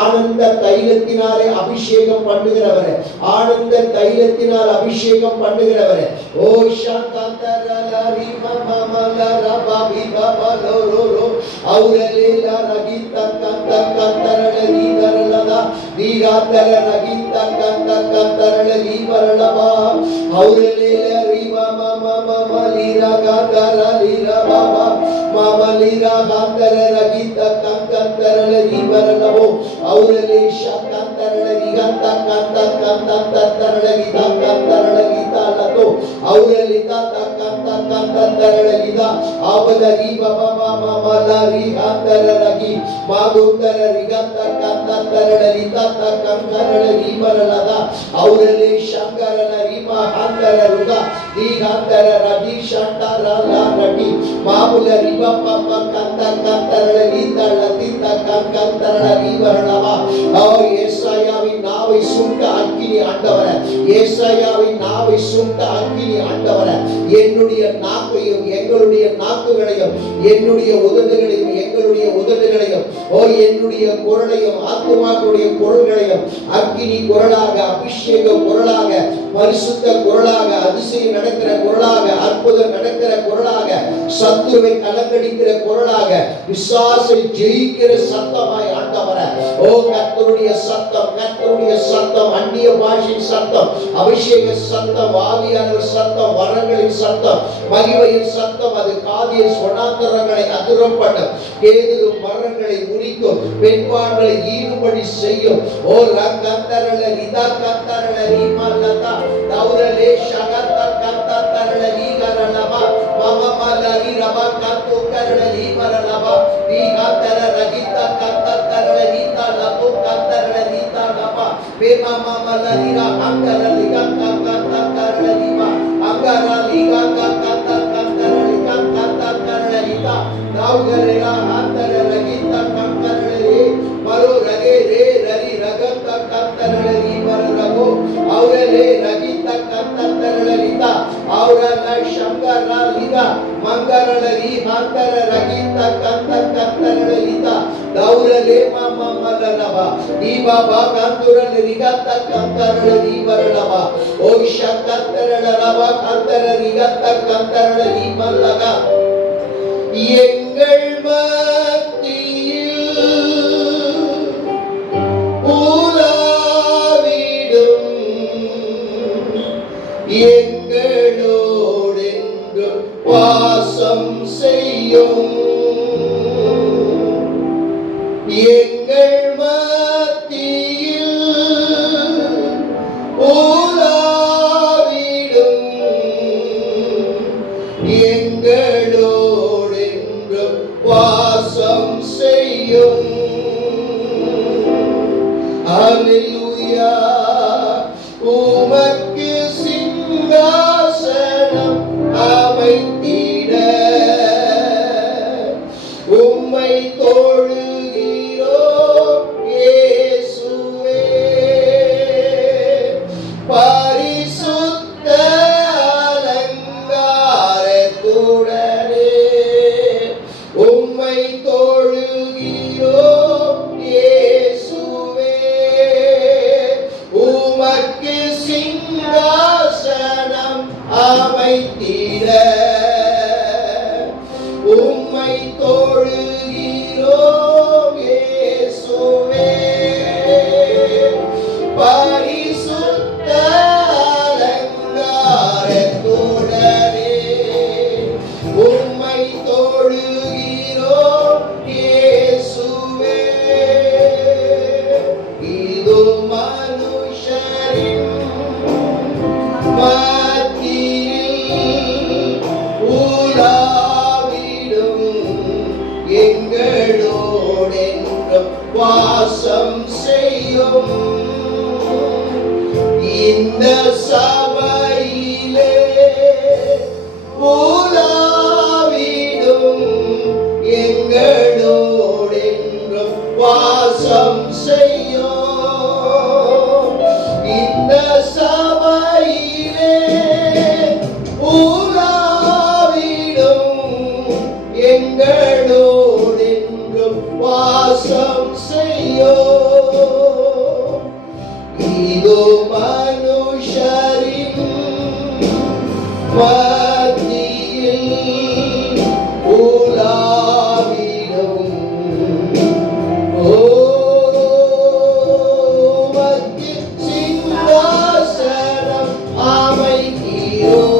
ஆனந்த தைலத்தினாலே அபிஷேகம் பண்ணுகிறவரே, ஆனந்த தைலத்தினால் அபிஷேகம் பண்ணுகிறவரே. ஓ ஷாகாந்தரலரி மமமலரபபி பபலோரோரோ அவுரலேலா ரகித கந்த கந்தரலரி தரலதா நீகாந்தர ரகித கந்த கந்தரலரி வரலபா அவுரலேலரி மமமமலிரா கந்தரலிரா பாபா மமலிரா கந்தர ரகித கந்தரலரி வரலபோ அவுரலே ஷாகாந்தரலரி கந்த கந்த கந்தரலரி கந்தரலரி தாலதோ அவுரலிதா கந்த கந்தரலரி தா அவலரி பாபா மமலரி கந்தரலரி மாகுந்தரரி கந்த கந்தரலரி தத்த கந்தரலரி வரலதா அவுரலே ஷங்கரலரி மஹந்தரருகா நீகாந்தர ரதி ஷண்டரலரி மாபுலரி பாபா கந்த கந்தரலரி தலதி தக்க கந்தரலரி வரலவா. ஓ ஏசாயாவின் நாவை சுட்ட அக்கினி ஆண்டவரே, ஏசாயாவின் நாவை சுட்ட அக்கினி ஆண்டவரே, என்னுடைய நாக்கையும் எங்களுடைய நாக்குகளையும் என்னுடைய உதடுகளையும் எங்களுடைய உதடுகளையும் ஓ என்னுடைய குரலையும் ஆத்துமாக்களுடைய குரல்களையும் அக்கினி குரலாக, அபிஷேக குரலாக, பரிசுத்த குரலாக, அதிசயம் நடக்கிற குரலாக, அற்புதம் நடக்கிற குரலாக, சத்துருவை கலங்கடிக்கிற குரலாக, பிசாசை ஜெயிக்கிற சத்தமாய் ஆண்டவரே. ஓ கர்த்தருடைய சத்தம், கர்த்தருடைய சத்தம், அந்நிய பாஷை சத்தம், அபிஷேக சத்தம், ஆவியானவர் சத்தம், வரங்களின் சத்தம், மகிமையின் சத்தம், அது காதிய சொனாந்தரங்களை அதிரப்படும், கேதுரு மரங்களை முறிக்கும், பெண்பான்களை ஈடுபடி செய்யும். ஓ ரங்கந்தரல ரிதா கந்தரல ரீமல்லதா தௌரலே ஷகத கந்தரல ரீகரலமா மமமலரி ரபா கந்துகரல ரீமரலமா ரீகந்தர ரகித கந்தரல ரீதா லபு கந்தரல ரீதா லபா பேமமமலரி ரா அங்கர லிகா கந்தரல ரீமா அங்கர லிகா கந்தரல லிகா கந்தரல ரீதா தௌரலே அந்தர ரகித கந்தரல ரீ மரோ ரகே ரே ரரி ரகத கந்தரல ரீமரலபோ அவுரலே ரகித கந்தரல ரீதா அவுரல ஷங்கர லிகா மங்கரல ரீ மங்கர ரகித கந்தரல ரீதா தௌரலே மமமலலபா தீபாபா கந்துரல ரிகத கந்தரல ரீமரலபா ஓ ஷகந்தரலபா கந்தர ரிகத கந்தரல ரீமல்லகா. எங்கள் மத்தியில் உலாவிடும் எங்களோடென்று வாசம் செய்யும், எங்கள் மத்தியில் உலாவிடும் எங்களோடென்று வாசம் செய்யும். அல்லேலூயா. உமக்கு சிங்காசனம் அமைத்திட உம்மை தொழுகிறோம் இயேசுவே, பரிசுத்த அலங்காரத்துடனே உம்மை தொழுகிறோம் இயேசுவே, உமக்கு சிங்காசனம் அமைத்திட உம்மை தொழுகிறோம் இயேசுவே, பரிசுத்த அலங்காரத்துடனே உம்மை தொழுகிறோம் இயேசுவே. இதோ மனுஷரின் மத்தியில் உலாவிடும் எங்களோடென்றும் வாசம் செய்யும், இந்த சபையிலே உலாவிடும் எங்களோடென்றும் வாசம் செய்யும், இந்த சபையிலே உலாவிடும் எங்களோடென்றும் வாசம் செய்யும். இதோ மனுஷரின் மத்தியில் உலாவிடும். உமக்கு சிங்காசனம் அமைக்கிறோம்.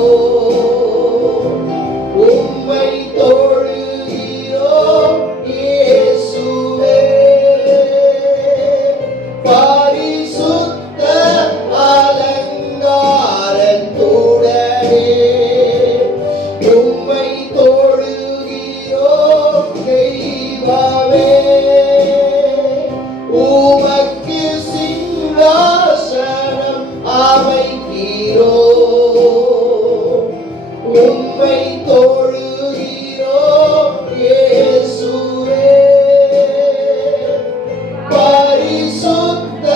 உம்மை தொழுகிறோம் இயேசுவே. பரிசுத்த அலங்காரத்துடனே உம்மை தொழுகிறோம் தெய்வமே. உமக்கு சிங்காசனம் அமைக்கிறோம். உம்மை தொழுகிறோம் இயேசுவே. பரிசுத்த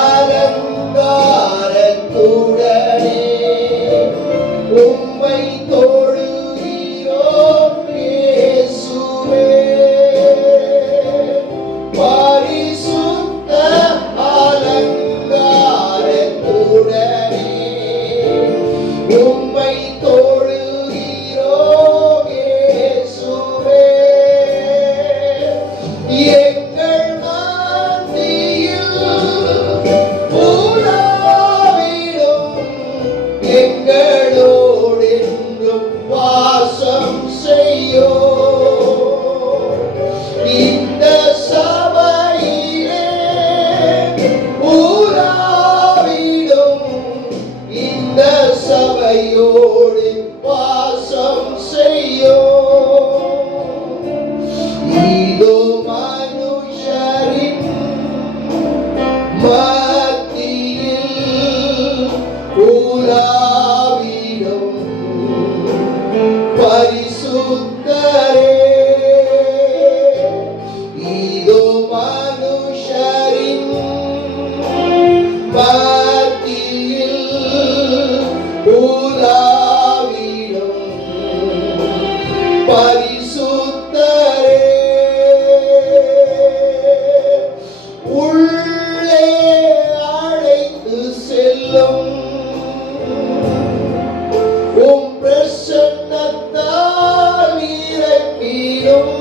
அலங்காரத்துடனே உம்மை தொழுகிறோம் இயேசுவே. பரிசுத்த அலங்காரத்துடனே உம்மை தொழுகிறோம் இயேசுவே. எங்கள் மத்தியில் உலாவிடும். எங்களோடு என்றும் வாசம் செய்யும். இந்த சபையிலே உலாவிடும். இந்த சபையோடு வாசம் செய்யும். இதோ மனுஷரின் மத்தியில் உலாவிடும். பரிசுத்தரே. இதோ மனுஷரின் மத்தியில் உலாவிடும். பரிசுத்தரே. உள்ளே அழைத்து செல்லும். உம் பிரசன்னத்தால் நிரப்பிடும்.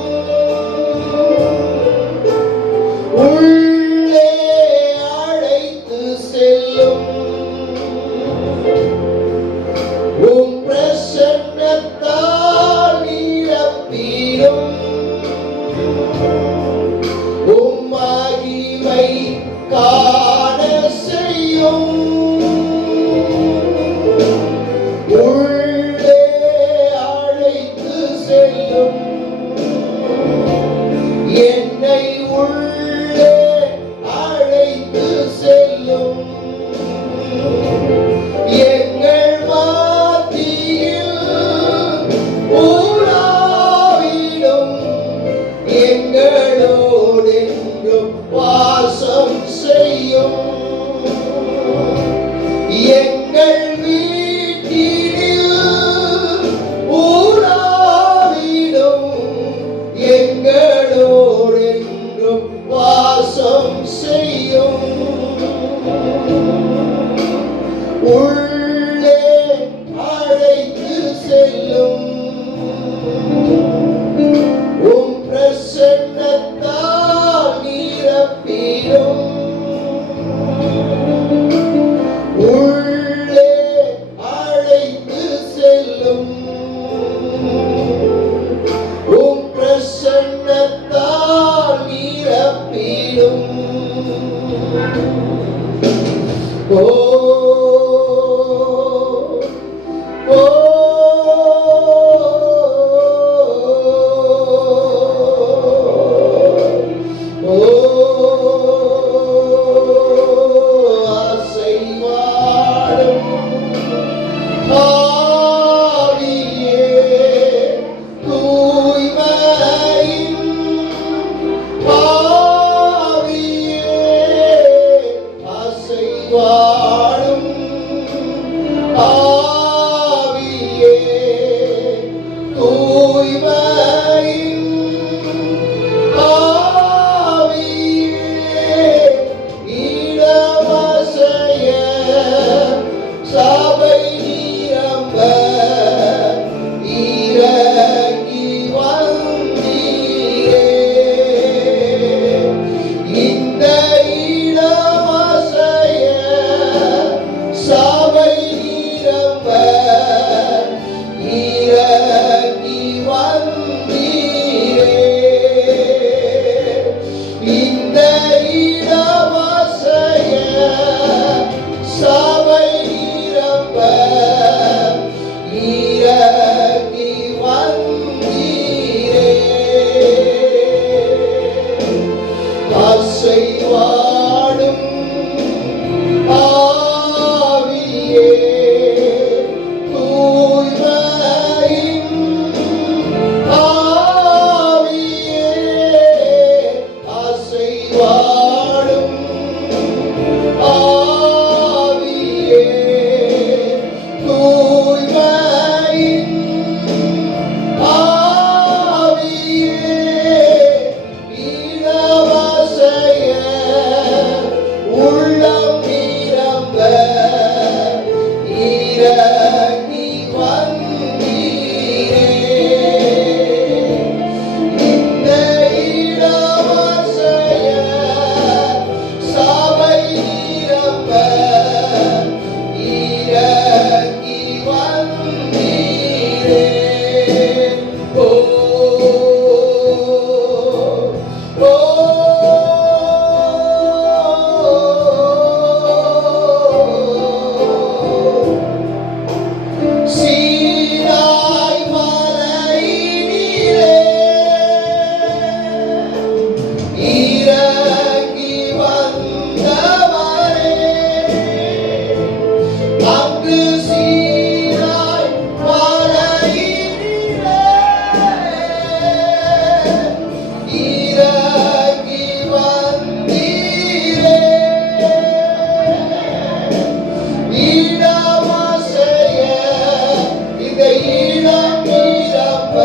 உள்ளே அழைத்து செல்லும். உம் பிரசன்னத்தால் நிரப்பிடும். உம் மகிமை காண செய்யும். உள்ளே அழைத்து செல்லும். என்னை உள்ளே அழைத்து செல்லும். எங்கள் மத்தியில் உலாவிடும். எங்களோடு என்றும் வாசம் செய்யும். எங்கள் வீட்டில் உலாவிடும். எங்களோடு என்றும் வாசம் செய்யும். உள்ளே அழைத்து செல்லும். உம் பிரசன்னத்தால் நிரப்பிடும். உள்ளே அழைத்து செல்லும். உம் பிரசன்னத்தால் நிரப்பிடும். ஓ ஓ ஓ ஓ சீனாய் மலையினிலே இறங்கி வந்தவரே, அங்கு சீனாய் மலையினிலே இறங்கி வந்தீரே, ஈழமாசைய இந்த ஈழம் நிரம்ப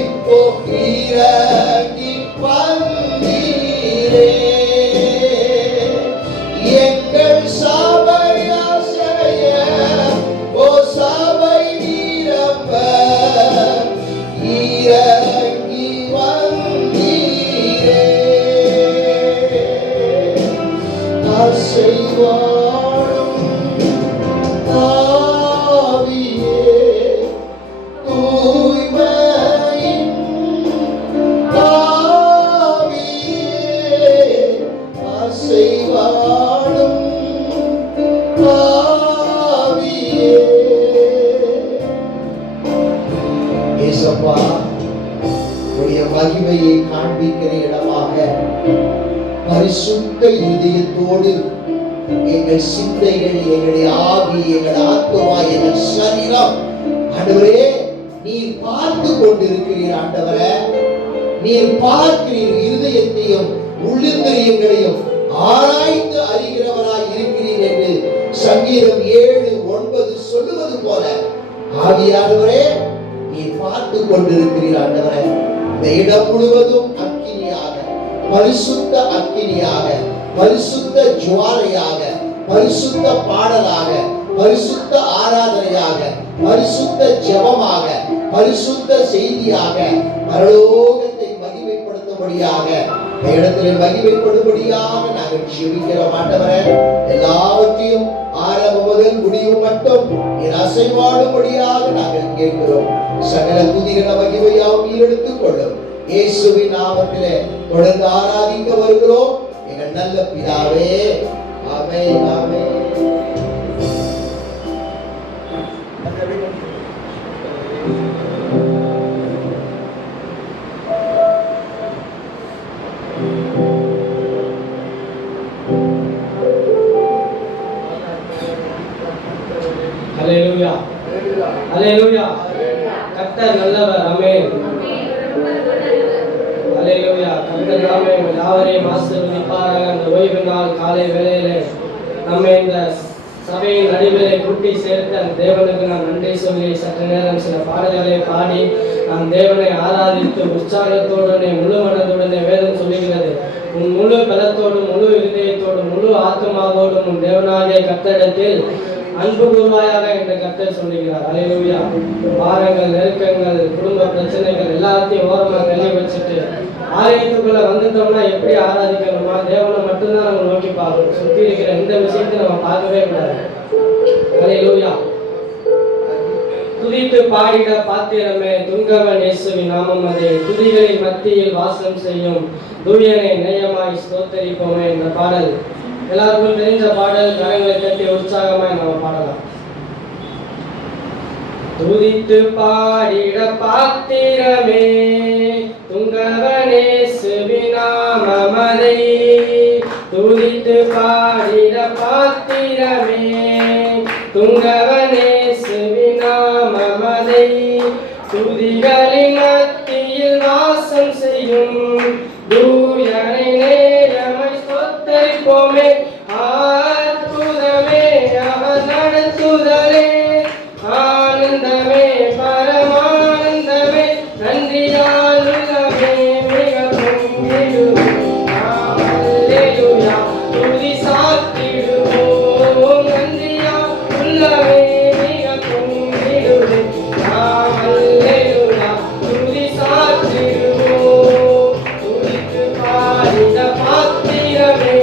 இப்போ இறங்கி வந்தீரே, எங்கள் சபையாசைய ஓ சபை நிரம்ப இறங்கி வந்தீரே, அசைவாடும் ஆவியே, தூய்மையின் ஆவியே, அசைவாடும் ஆவியே. இயேசப்பா, உடைய மகிமையை காண்பிக்கிற இடமாக பரிசுத்த இதயத்தோடு எங்கள் சிந்தைகள், எங்களுடைய ஆவி, எங்கள் ஆத்துமா, எங்கள் சரீரம், ஆண்டவரே நீர் பார்த்து கொண்டிருக்கிறீர். ஆண்டவரே நீர் பார்க்கிறீர், இருதயத்தையும் உள்ளிந்திரியங்களையும் ஆராய்ந்து அறிகிறவராய் இருக்கிறீர் என்று சங்கீதம் 7:9 சொல்லுவது போல, ஆவியானவரே நீர் பார்த்து கொண்டிருக்கிறீர். ஆண்டவரே இந்த இடம் முழுவதும் அக்கினியாக, பரிசுத்த அக்கினியாக, பரிசுத்த ஜுவாலையாக, பரிசுத்த பாடலாக, பரிசுத்த ஆராதனையாக, பரிசுத்த ஜெபமாக, பரிசுத்த செய்தியாக, பரலோகத்தை மகிமைப்படுத்தும்படியாக, இந்த இடத்திலே மகிமைப்படும்படியாக நாங்கள் ஜெபிக்கிறோம். ஆண்டவரே எல்லாவற்றையும் ஆரம்பம் முதல் முடிவு மட்டும் நீர் அசைவாடும்படியாக நாங்கள் கேட்கிறோம். சகல துதிகள மகிமையாவும் நீர் எடுத்துக் கொள்ளும். இயேசுவின் நாமத்திலே தொடர்ந்து ஆராதிக்க வருகிறோம் எங்கள் நல்ல பிதாவே. ஆமென், ஆமென். ஹல்லேலூயா, ஹல்லேலூயா. கர்த்தர் நல்லவர். ஆமென். ஹல்லேலூயா. கர்த்தர் நாமே யாவரையும் ஆசீர்வதிப்பாராக. அந்த ஓய்வு நாள் காலை வேளையிலே நம்மை இந்த சபையின் நடுவிலே கூட்டி சேர்த்த அந்த தேவனுக்கு நாம் நன்றி சொல்லி சற்று நேரம் சில பாடல்களை பாடி நாம் தேவனை ஆராதித்து உற்சாகத்தோடனே முழு மனதுடனே வேதம் சொல்லுகிறது, உன் முழு பலத்தோடும் முழு இருதயத்தோடும் முழு ஆத்மாவோடும் உன் தேவனாகிய கர்த்தரிடத்தில் அன்பு கூர்வாயாக என்று கர்த்தர் சொல்லுகிறார். ஹல்லேலூயா. பாரங்கள், நெருக்கங்கள், குடும்ப பிரச்சனைகள் எல்லாத்தையும் ஓரமாக தள்ளி வச்சுட்டு ஆலயத்துக்குள்ள வந்துட்டோம்னா எப்படி ஆராதிக்கணுமா, தேவனை மட்டும்தான் நம்ம நோக்கி பார்க்கணும். சுத்தி இருக்கிற இந்த விஷயத்தை நம்ம பார்க்கவே கூடாது. ஹல்லேலூயா. துதித்து பாடிட பாத்திரமே துங்கவன் இயேசுவின் நாமம் அதே, துதிகளின் மத்தியில் வாசம் செய்யும் தூயனை நேயமாய் ஸ்தோத்தரிப்போமே. இந்த பாடல் எல்லாருக்கும் தெரிஞ்ச பாடல். கரங்களை தட்டி உற்சாகமாய் நம்ம பாடலாம். துதித்து பாடிட பாத்திரமே துங்கவனே சுவிநாமமதை, துதித்து பாடிட பாத்திரமே துங்கவனே சுவிநாமமதை, துதிகளின் மத்தியில் வாசம் செய்யும் தூயனை நேயமாய் ஸ்தோத்தரிப்போமே. அற்புதமே அவர் நடத்துதலே, ஆனந்தமே பரமானந்தமே, நன்றியால் உள்ளமே மிக பொங்கிடுமே. ஹல்லேலூயா. துதி சாத்திடுவோம், நன்றியால் உள்ளமே மிக பொங்கிடுமே. ஹல்லேலூயா. துதி சாத்திடுவோம், துதித்து பாடிட பாத்திரமே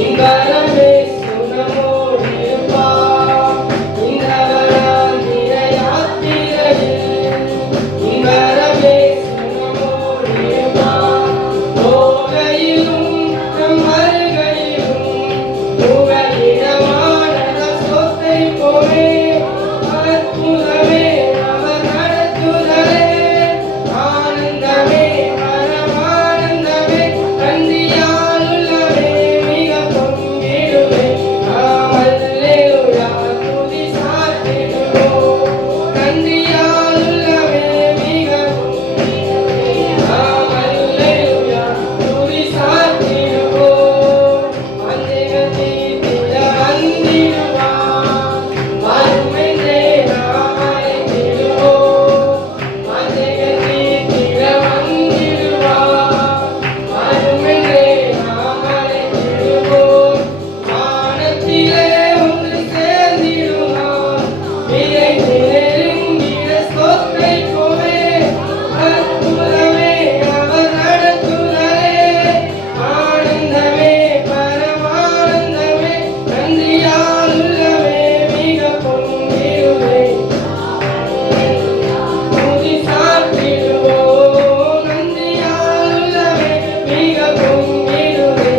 இன்பரமே சுனமோடு இருப்பார். இந்தவரால் யாத்திரையில் இன்பரமே சுனமோடு இருப்பார். போகையிலும் நம் வருகையிலும் புகலிடமான சொத்தை போலே அற்புதமே அவர் நடத்துதலே. ஆனந்தமே பரமானந்தமே நன்றியால் உள்ளமே மிக பொங்கிடுமே. அல்லேலூயா துதி சாற்றிடுவோம். நன்றியால் உள்ளமே மிக பொங்கிடுமே. அல்லேலூயா துதி சாற்றிடுவோம். வந்தேகத் தீர்த்திட வந்திடுவார். வருமென்றே நாம் அழைத்திடுவோம். வந்தேகத் தீர்த்திட வந்திடுவார். வருமென்றே நாம் அழைத்திடுவோம். வானத்திலே ஒன்று சேர்ந்திடுவார். விரைந்து நெருங்கிட சொத்தை போலே அற்புதமே அவர் நடத்துதலே. ஆனந்தமே பரமானந்தமே நன்றியால் உள்ளமே மிக பொங்கிடுமே. துதி சாற்றிடுவோம். நன்றியால் உள்ளமே மிக பொங்கிடுமே.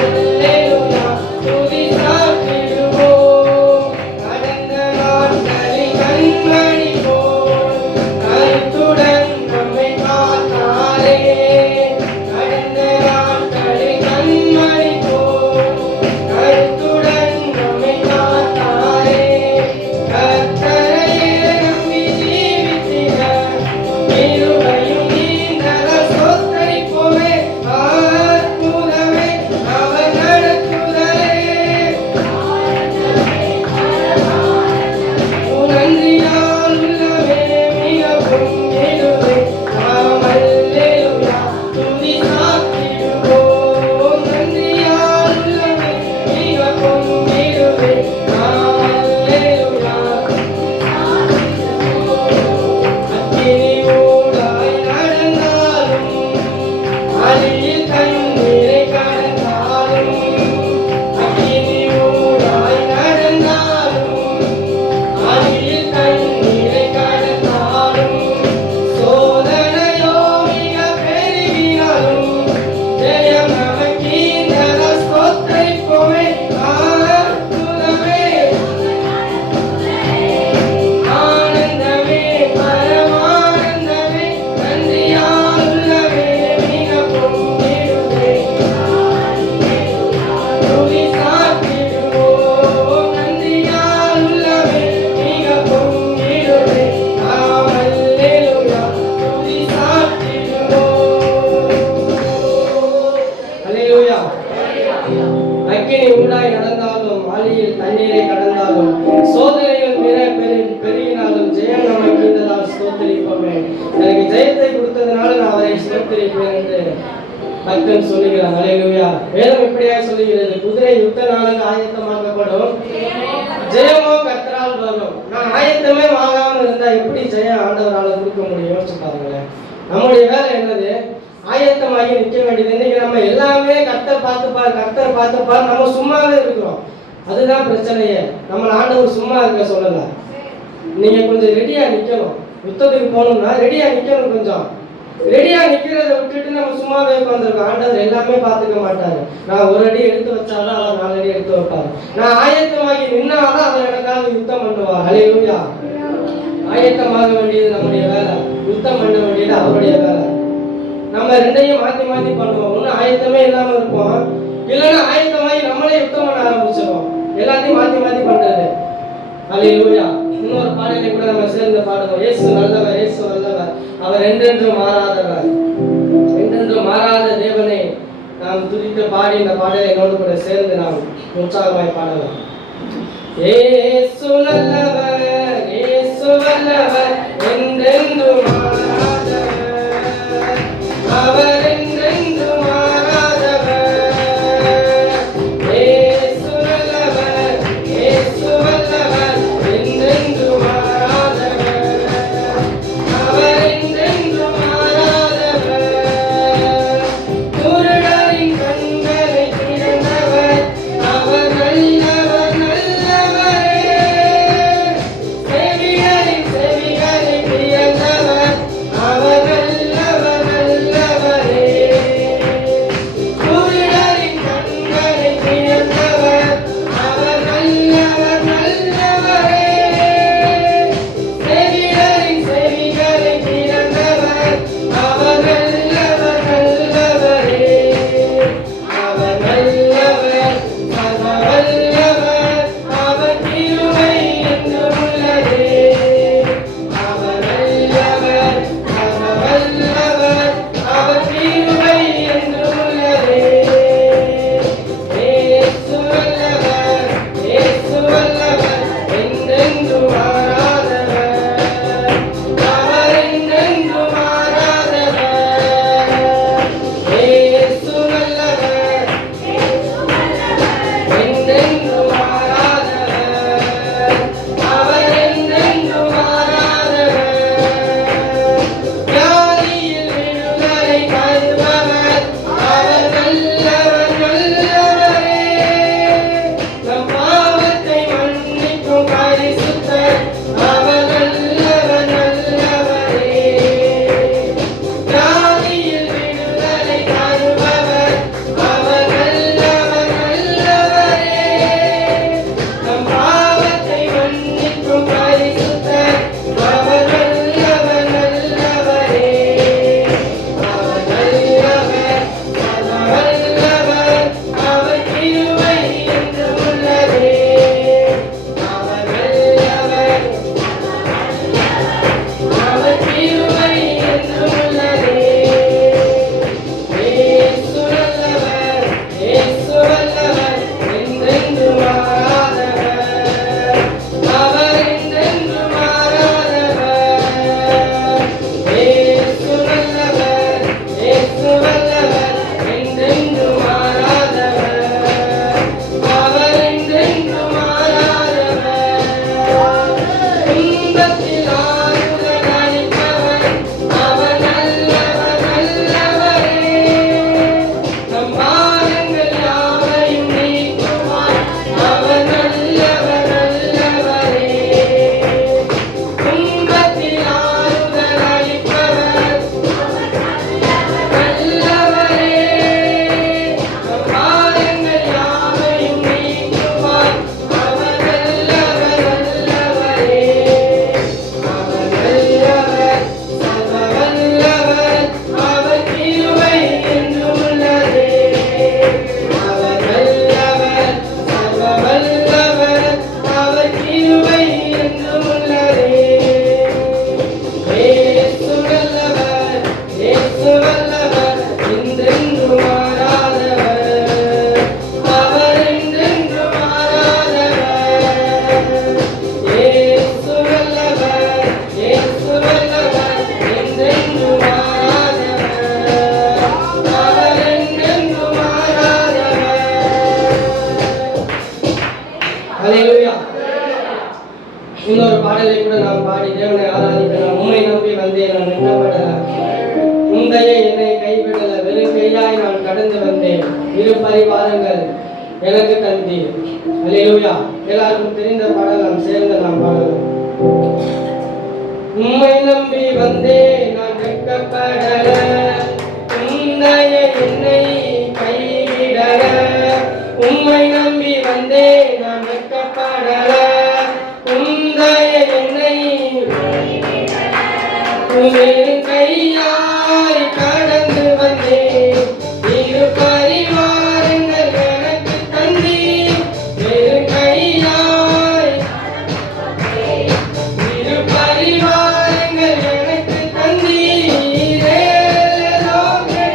அல்லேலூயா துதி சாற்றிடுவோம். கடந்த நாட்களில் கண்மணி போல் கருத்துடன் நம்மை காத்தாரே. கடந்த நாட்களில் கண்மணி போல் கருத்துடன் நம்மை காத்தாரே. கர்த்தரையே நம்பி ஜீவித்திட இருளையும் நீண்டற சொத்தை போலே அற்புதமே அவர் நடத்துதலே. நன்றியால் உள்ளமே மிக பொங்கிடுமே. அல்லேலூயா துதி சாற்றிடுவோம். நன்றியால் உள்ளமே மிக பொங்கிடுமே. அல்லேலூயா அக்கினி ஊடாய் நடந்தாலும் அழியில் தண்ணீரை கடந்தாலும். அக்கினி ஊடாய் நடந்தாலும் அழியில் தண்ணீரை கடந்தாலும். சோதனையோ மிக பெருகினாலும் ஜெயம் நமக்கீந்தர சொத்தை போலே அற்புதமே. ஆனந்தமே பரமானந்தமே நன்றியால் உள்ளமே மிக பொங்கிடுமே. துதி சாற்றிடுவோம். நன்றியால் உள்ளமே மிக பொங்கிடுமே. அல்லேலூயா துதி சாற்றிடுவோம். அல்லேலூயா. அக்கினி ஊடாய் நடந்தாலும் ஆழியில் தண்ணீரை கடந்தாலும் சோதனைகள் பெருகினாலும் ஜெயம் நமக்கு இருந்ததால் ஸ்தோத்திரிப்போமே. எனக்கு ஜெயத்தை கொடுத்ததுனால நான் அவரை ஸ்தோத்திரிப்பேன் என்று பக்தன் சொல்லுகிறார். அல்லேலூயா. வேதம் இப்படியாக சொல்லுகிறது, குதிரை யுத்த நாளுக்கு ஆயத்தமாக்கப்படும், ஜெயமோ கர்த்தரால் வரும். நான் ஆயத்தமே ஆகாமல் இருந்தா எப்படி ஜெயம் ஆண்டவரால் கொடுக்க முடியும்? யோசிச்சு பாருங்களேன். நம்முடைய வேலை என்னது? ஆயத்தமாகி நிற்க வேண்டியது. இன்னைக்கு நம்ம எல்லாமே கர்த்தர் பார்த்துப்பார் நம்ம சும்மாவே இருக்கிறோம். அதுதான் பிரச்சனையே. நம்ம ஆண்டவர் சும்மா இருக்க சொல்லல. நீங்க கொஞ்சம் ரெடியா நிக்கணும். யுத்தத்துக்கு போகணும்னா ரெடியா நிக்கணும். கொஞ்சம் ரெடியா நிக்கிறத விட்டுட்டு நம்ம சும்மாவே உட்காந்துருக்கோம். ஆண்டவர் எல்லாமே பார்த்துக்க மாட்டாரு. நான் ஒரு அடி எடுத்து வச்சாலும் அவர் 4 அடி எடுத்து வைப்பாரு. நான் ஆயத்தமாகி நின்னாதான் அவர் எனக்காக யுத்தம் பண்ணுவார். அல்லேலூயா. ஆயத்தமாக வேண்டியது நம்முடைய வேலை, யுத்தம் பண்ண வேண்டியது அவருடைய வேலை. நம்ம ரெண்டையும் மாத்தி மாத்தி பண்ணுவோம். ஒண்ணு ஆயத்தமே இல்லாம இருப்போம், இல்லைன்னா ஆயத்தமாகி நம்மளே யுத்தம் பண்ண ஆரம்பிச்சிடும். எல்லாத்தையும் மாத்தி மாத்தி பண்றது. அல்லேலூயா. இன்னொரு பாடலை கூட நம்ம சேர்ந்து பாடுவோம். இயேசு நல்லவர், இயேசு வல்லவர், அவர் என்றென்றும் மாறாதவர். என்றென்றும் மாறாத தேவனை நாம் துதித்து பாடி இந்த பாடலை என்னோடு கூட சேர்ந்து நாம் உற்சாகமாய் பாடலாம். இயேசு நல்லவர், இயேசு வல்லவர், என்றென்றும் மாறாதவர், அவர் என்றென்றும் மாறாதவர். இயேசு நல்லவர், இயேசு வல்லவர், என்றென்றும் மாறாதவர், அவர் என்றென்றும் மாறாதவர். குருடரின் கண்களை திறந்தவர், பாடலை கூட நாம் பாடி தேவனை ஆராதிக்கலாம். உம்மை நம்பி வந்தேன் நான் வெட்கப்படல, முந்தைய என்னை கைவிடல, வெறும் கையாய் நான் கடந்து வந்தேன், இரு பரிவாரங்கள் எனக்கு தந்தீர். அல்லேலூயா. எல்லாருக்கும் தெரிந்த பாடல் நாம் சேர்ந்து நாம் பாடலாம். உம்மை நம்பி வந்தேன் நான் வெட்கப்படல, முந்தைய என்னை கைவிடல, உம்மை நம்பி வந்தேன் நான் வெட்கப்படல, முந்தைய என்னை வெறும் கையாய் கடந்து வந்தேன், இரு பரிவாரங்கள் எனக்கு தந்தீர், வெறும் கையாய் இரு பரிவாரங்கள் எனக்கு தந்தீர். எல்லோக்கே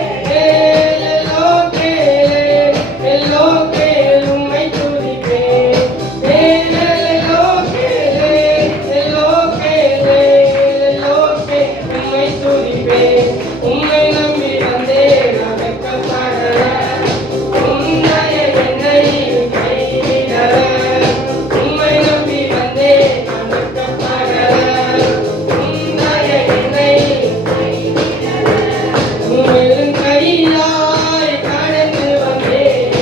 எல்லோக்கே உம்மை துதிப்பேன், எல்லோக்கே உம்மை துதிப்பேன். உம்மை நம்பி வந்தேன் நான் வெட்கப்படல, முந்தைய என்னை கைவிடல, உம்மை நம்பி வந்தேன் நான் வெட்கப்படல, முந்தைய என்னை வெறும் கையாய் கடந்து வந்தேன்,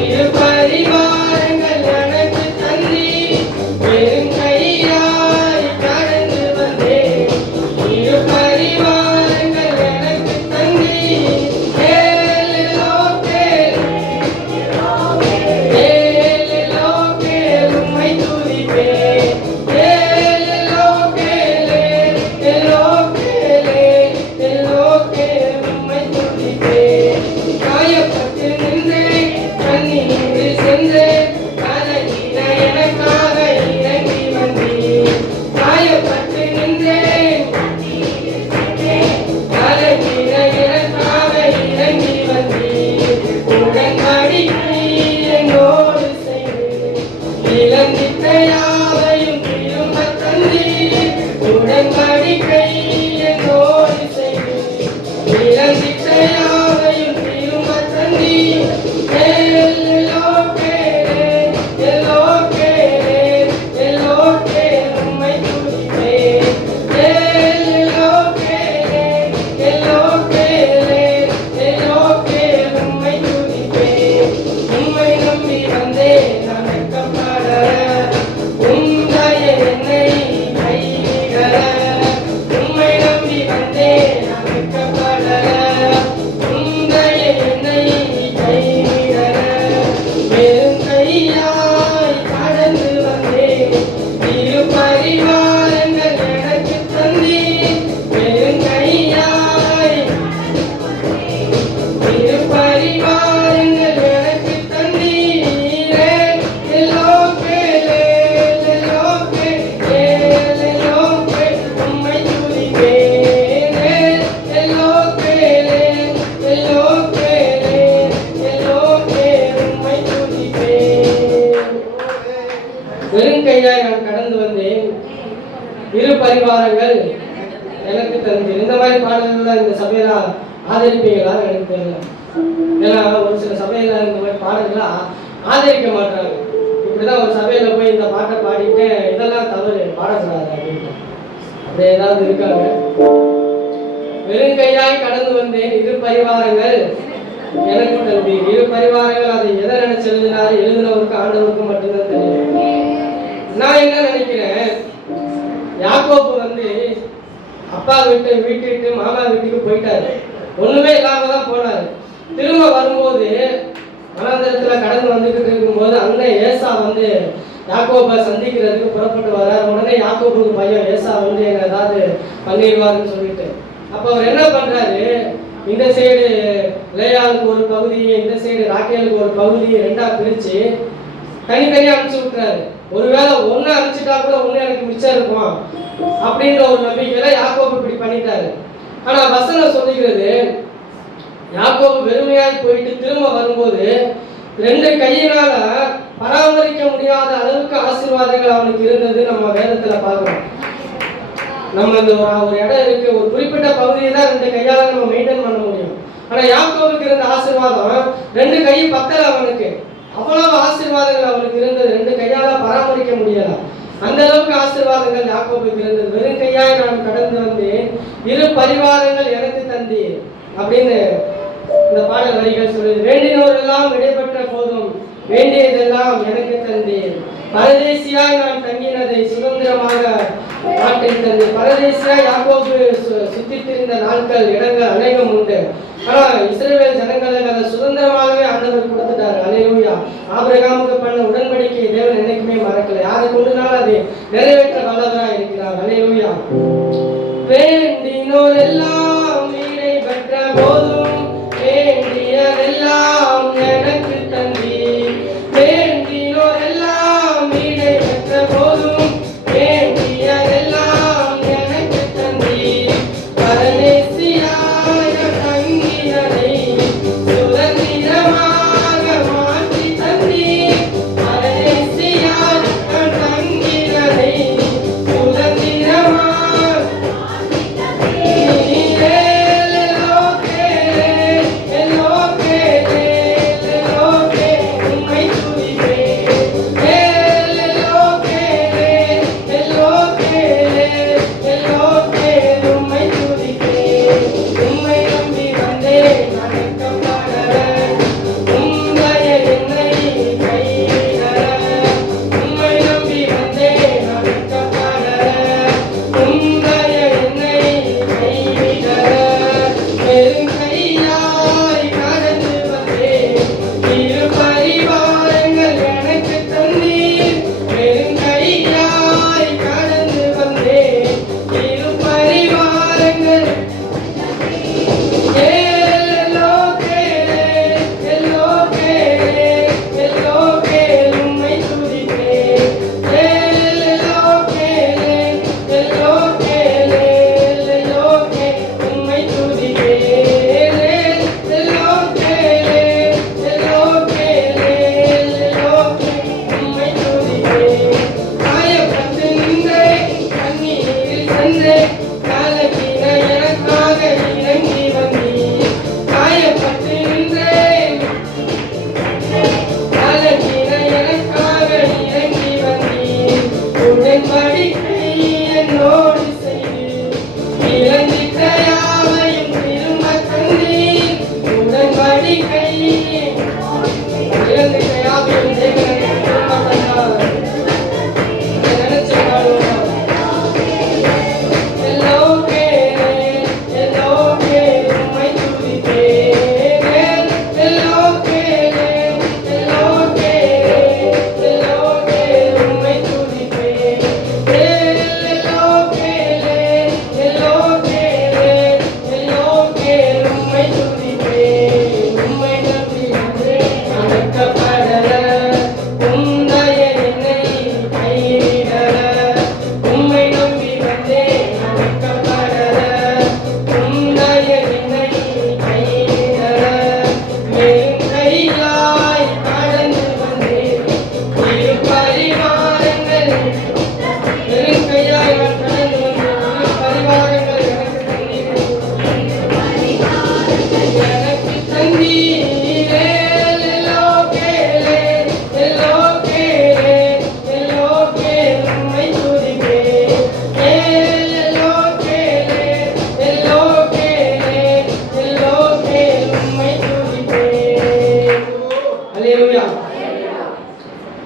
இரு பரிவாரங்கள் எனக்கு தந்தீர், வெறும் கையாய் கடந்து வந்தேன், இரு பரிவாரங்கள் எனக்கு தந்தீர். எல்லோக்கே உம்மை துதிப்பேன், எல்லோக்கே உம்மை துதிப்பேன். காயப்பட்டு நின்றேன், கண்ணீரில் சென்றேன், கலங்கின எனக்காக இறங்கி வந்தீர். காயப்பட்டு நின்றேன், கலங்கின எனக்காக இறங்கி வந்தீர். உடன்படிக்கை என்னோடு செய்தீர், இழந்திட்ட யாவையும் திரும்பத் தந்தீர். உடன்படிக்கை என்னோடு செய்தீர், இழந்திட்ட யாவையும் திரும்பத் தந்தீர். எல்லோக்கே உம்மை துதிப்பேன், எல்லோக்கே உம்மை துதிப்பேன். உம்மை நம்பி வந்தேன் நான் வெட்கப்படல, முந்தைய என்னை கைவிடல, உம்மை நம்பி வந்தேன் நான் வெட்கப்படல, முந்தைய என்னை கைவிடல, வெறும் கையாய் கடந்து வந்தேன், இரு பரிவாரங்கள் எனக்கு தந்தீர், வெறும் கையாய் இரு பரிவாரங்கள் எனக்கு தந்தீர். எல்லோக்கே உம்மை துதிப்பேன், எல்லோக்கே உம்மை துதிப்பேன். வெறும் கையாய் நான் கடந்து வந்தேன், இரு பரிவாரங்கள் எனக்கு தந்தீர். இந்த மாதிரி பாடல்கள் இந்த சபையில ஆதரிப்பீங்களா எனக்கு தெரியல. ஏன்னா ஒரு சில சபையில இந்த மாதிரி பாடல்களை ஆதரிக்க மாட்டாங்க. இப்படிதான் ஒரு சபையில போய் இந்த பாட்டை பாடிட்டு இதெல்லாம் தவறு, பாடக்கூடாது அப்படின்னு அப்படி ஏதாவது இருக்காங்க. வெறும் கையாய் கடந்து வந்தேன், இரு பரிவாரங்கள் எனக்கு தந்தீர். இரு பரிவாரங்கள் அதை எதை நினைச்சு எழுதினாரு, எழுதினவருக்கு ஆண்டவருக்கு மட்டும்தான் தெரியும். நான் என்ன நினைக்கிறேன், யாக்கோபு அப்பா வீட்டுக்கு மாமா வீட்டுக்கு போயிட்டாரு, ஒண்ணுமே இல்லாம தான் போனாரு. திரும்ப வரும்போது வனாந்தரத்துல கடந்து வந்துகிட்டு இருக்கும்போது அண்ணன் ஏசா யாக்கோபை சந்திக்கிறதுக்கு புறப்பட்டு வர்றார். உடனே யாக்கோபுக்கு பையன் ஏசா என்ன ஏதாவது பண்ணிடுவாருன்னு சொல்லிட்டு அப்ப அவர் என்ன பண்றாரு, இந்த சைடு லேயாளுக்கு ஒரு பகுதியை, இந்த சைடு ராக்கேலுக்கு ஒரு பகுதியை ரெண்டா பிரிச்சு தனித்தனியா அனுப்பிச்சு விட்டுறாரு. ஒருவேளை ஒன்னு அனுப்பிச்சுட்டா கூட ஒண்ணு எனக்கு மிச்சம் இருக்கும் அப்படின்ற ஒரு நம்பிக்கையில யாக்கோபு இப்படி பண்ணிட்டாரு. ஆனா வசனம் சொல்லுகிறது, யாக்கோபு வெறுமையாய் போயிட்டு திரும்ப வரும்போது ரெண்டு கையினால பராமரிக்க முடியாத அளவுக்கு ஆசீர்வாதங்கள் அவனுக்கு இருந்தது நம்ம வேதத்துல பார்க்கிறோம். நம்ம இந்த ஒரு இடம் இருக்கு, ஒரு குறிப்பிட்ட பகுதியை தான் ரெண்டு கையால நம்ம மெயின்டைன் பண்ண முடியும். ஆனா யாக்கோபுக்கு இருந்த ஆசீர்வாதம் ரெண்டு கை பத்தல, அவனுக்கு அவ்வளவு ஆசீர்வாதங்கள் அவனுக்கு இருந்தது, ரெண்டு கையால பராமரிக்க முடியல. அந்த அளவுக்கு ஆசீர்வாதங்கள் யாக்கோபுக்கு இருந்தது. வெறும் கையாய் நான் கடந்து வந்தேன், இரு பரிவாரங்கள் எனக்கு தந்தீர் அப்படின்னு இந்த பாடல் வரிகள் சொல்லுது. வேண்டினோரெல்லாம் விடைபெற்ற போதும் வேண்டியதெல்லாம் எனக்கு தந்தீர். பரதேசியாய் நான் தங்கினதை சுதந்திரமாக நாட்டில் தந்தீர். பரதேசியாய் யாக்கோபு சுத்தித்திருந்த நாட்கள் இடங்கள் அநேகம் உண்டு. ஆனா இஸ்ரவேல் ஜனங்களுக்கு அதை சுதந்திரமாகவே ஆண்டவர் கொடுத்துட்டாரு. அல்லேலூயா. ஆபிரகாமுக்கு பண்ண உடன்படிக்கை தேவன் என்னைக்குமே மறக்கல. யாரை கொண்டுனாலும் அதை நிறைவேற்ற வல்லவராய் இருக்கிறார். அல்லேலூயா. வேண்டினோர் எல்லாம் வீடை பெற்ற போதும் வேண்டியதெல்லாம் எனக்கு தந்தீர். வேண்டினோர் எல்லாம் வீடை பெற்ற போதும் வேண்டியதெல்லாம் எனக்கு தந்தீர். பரதேசியாய் தங்கினதை சுதந்திரமாக மாற்றி தந்தீர். பரதேசியாய் தங்கினதை சுதந்திரமாக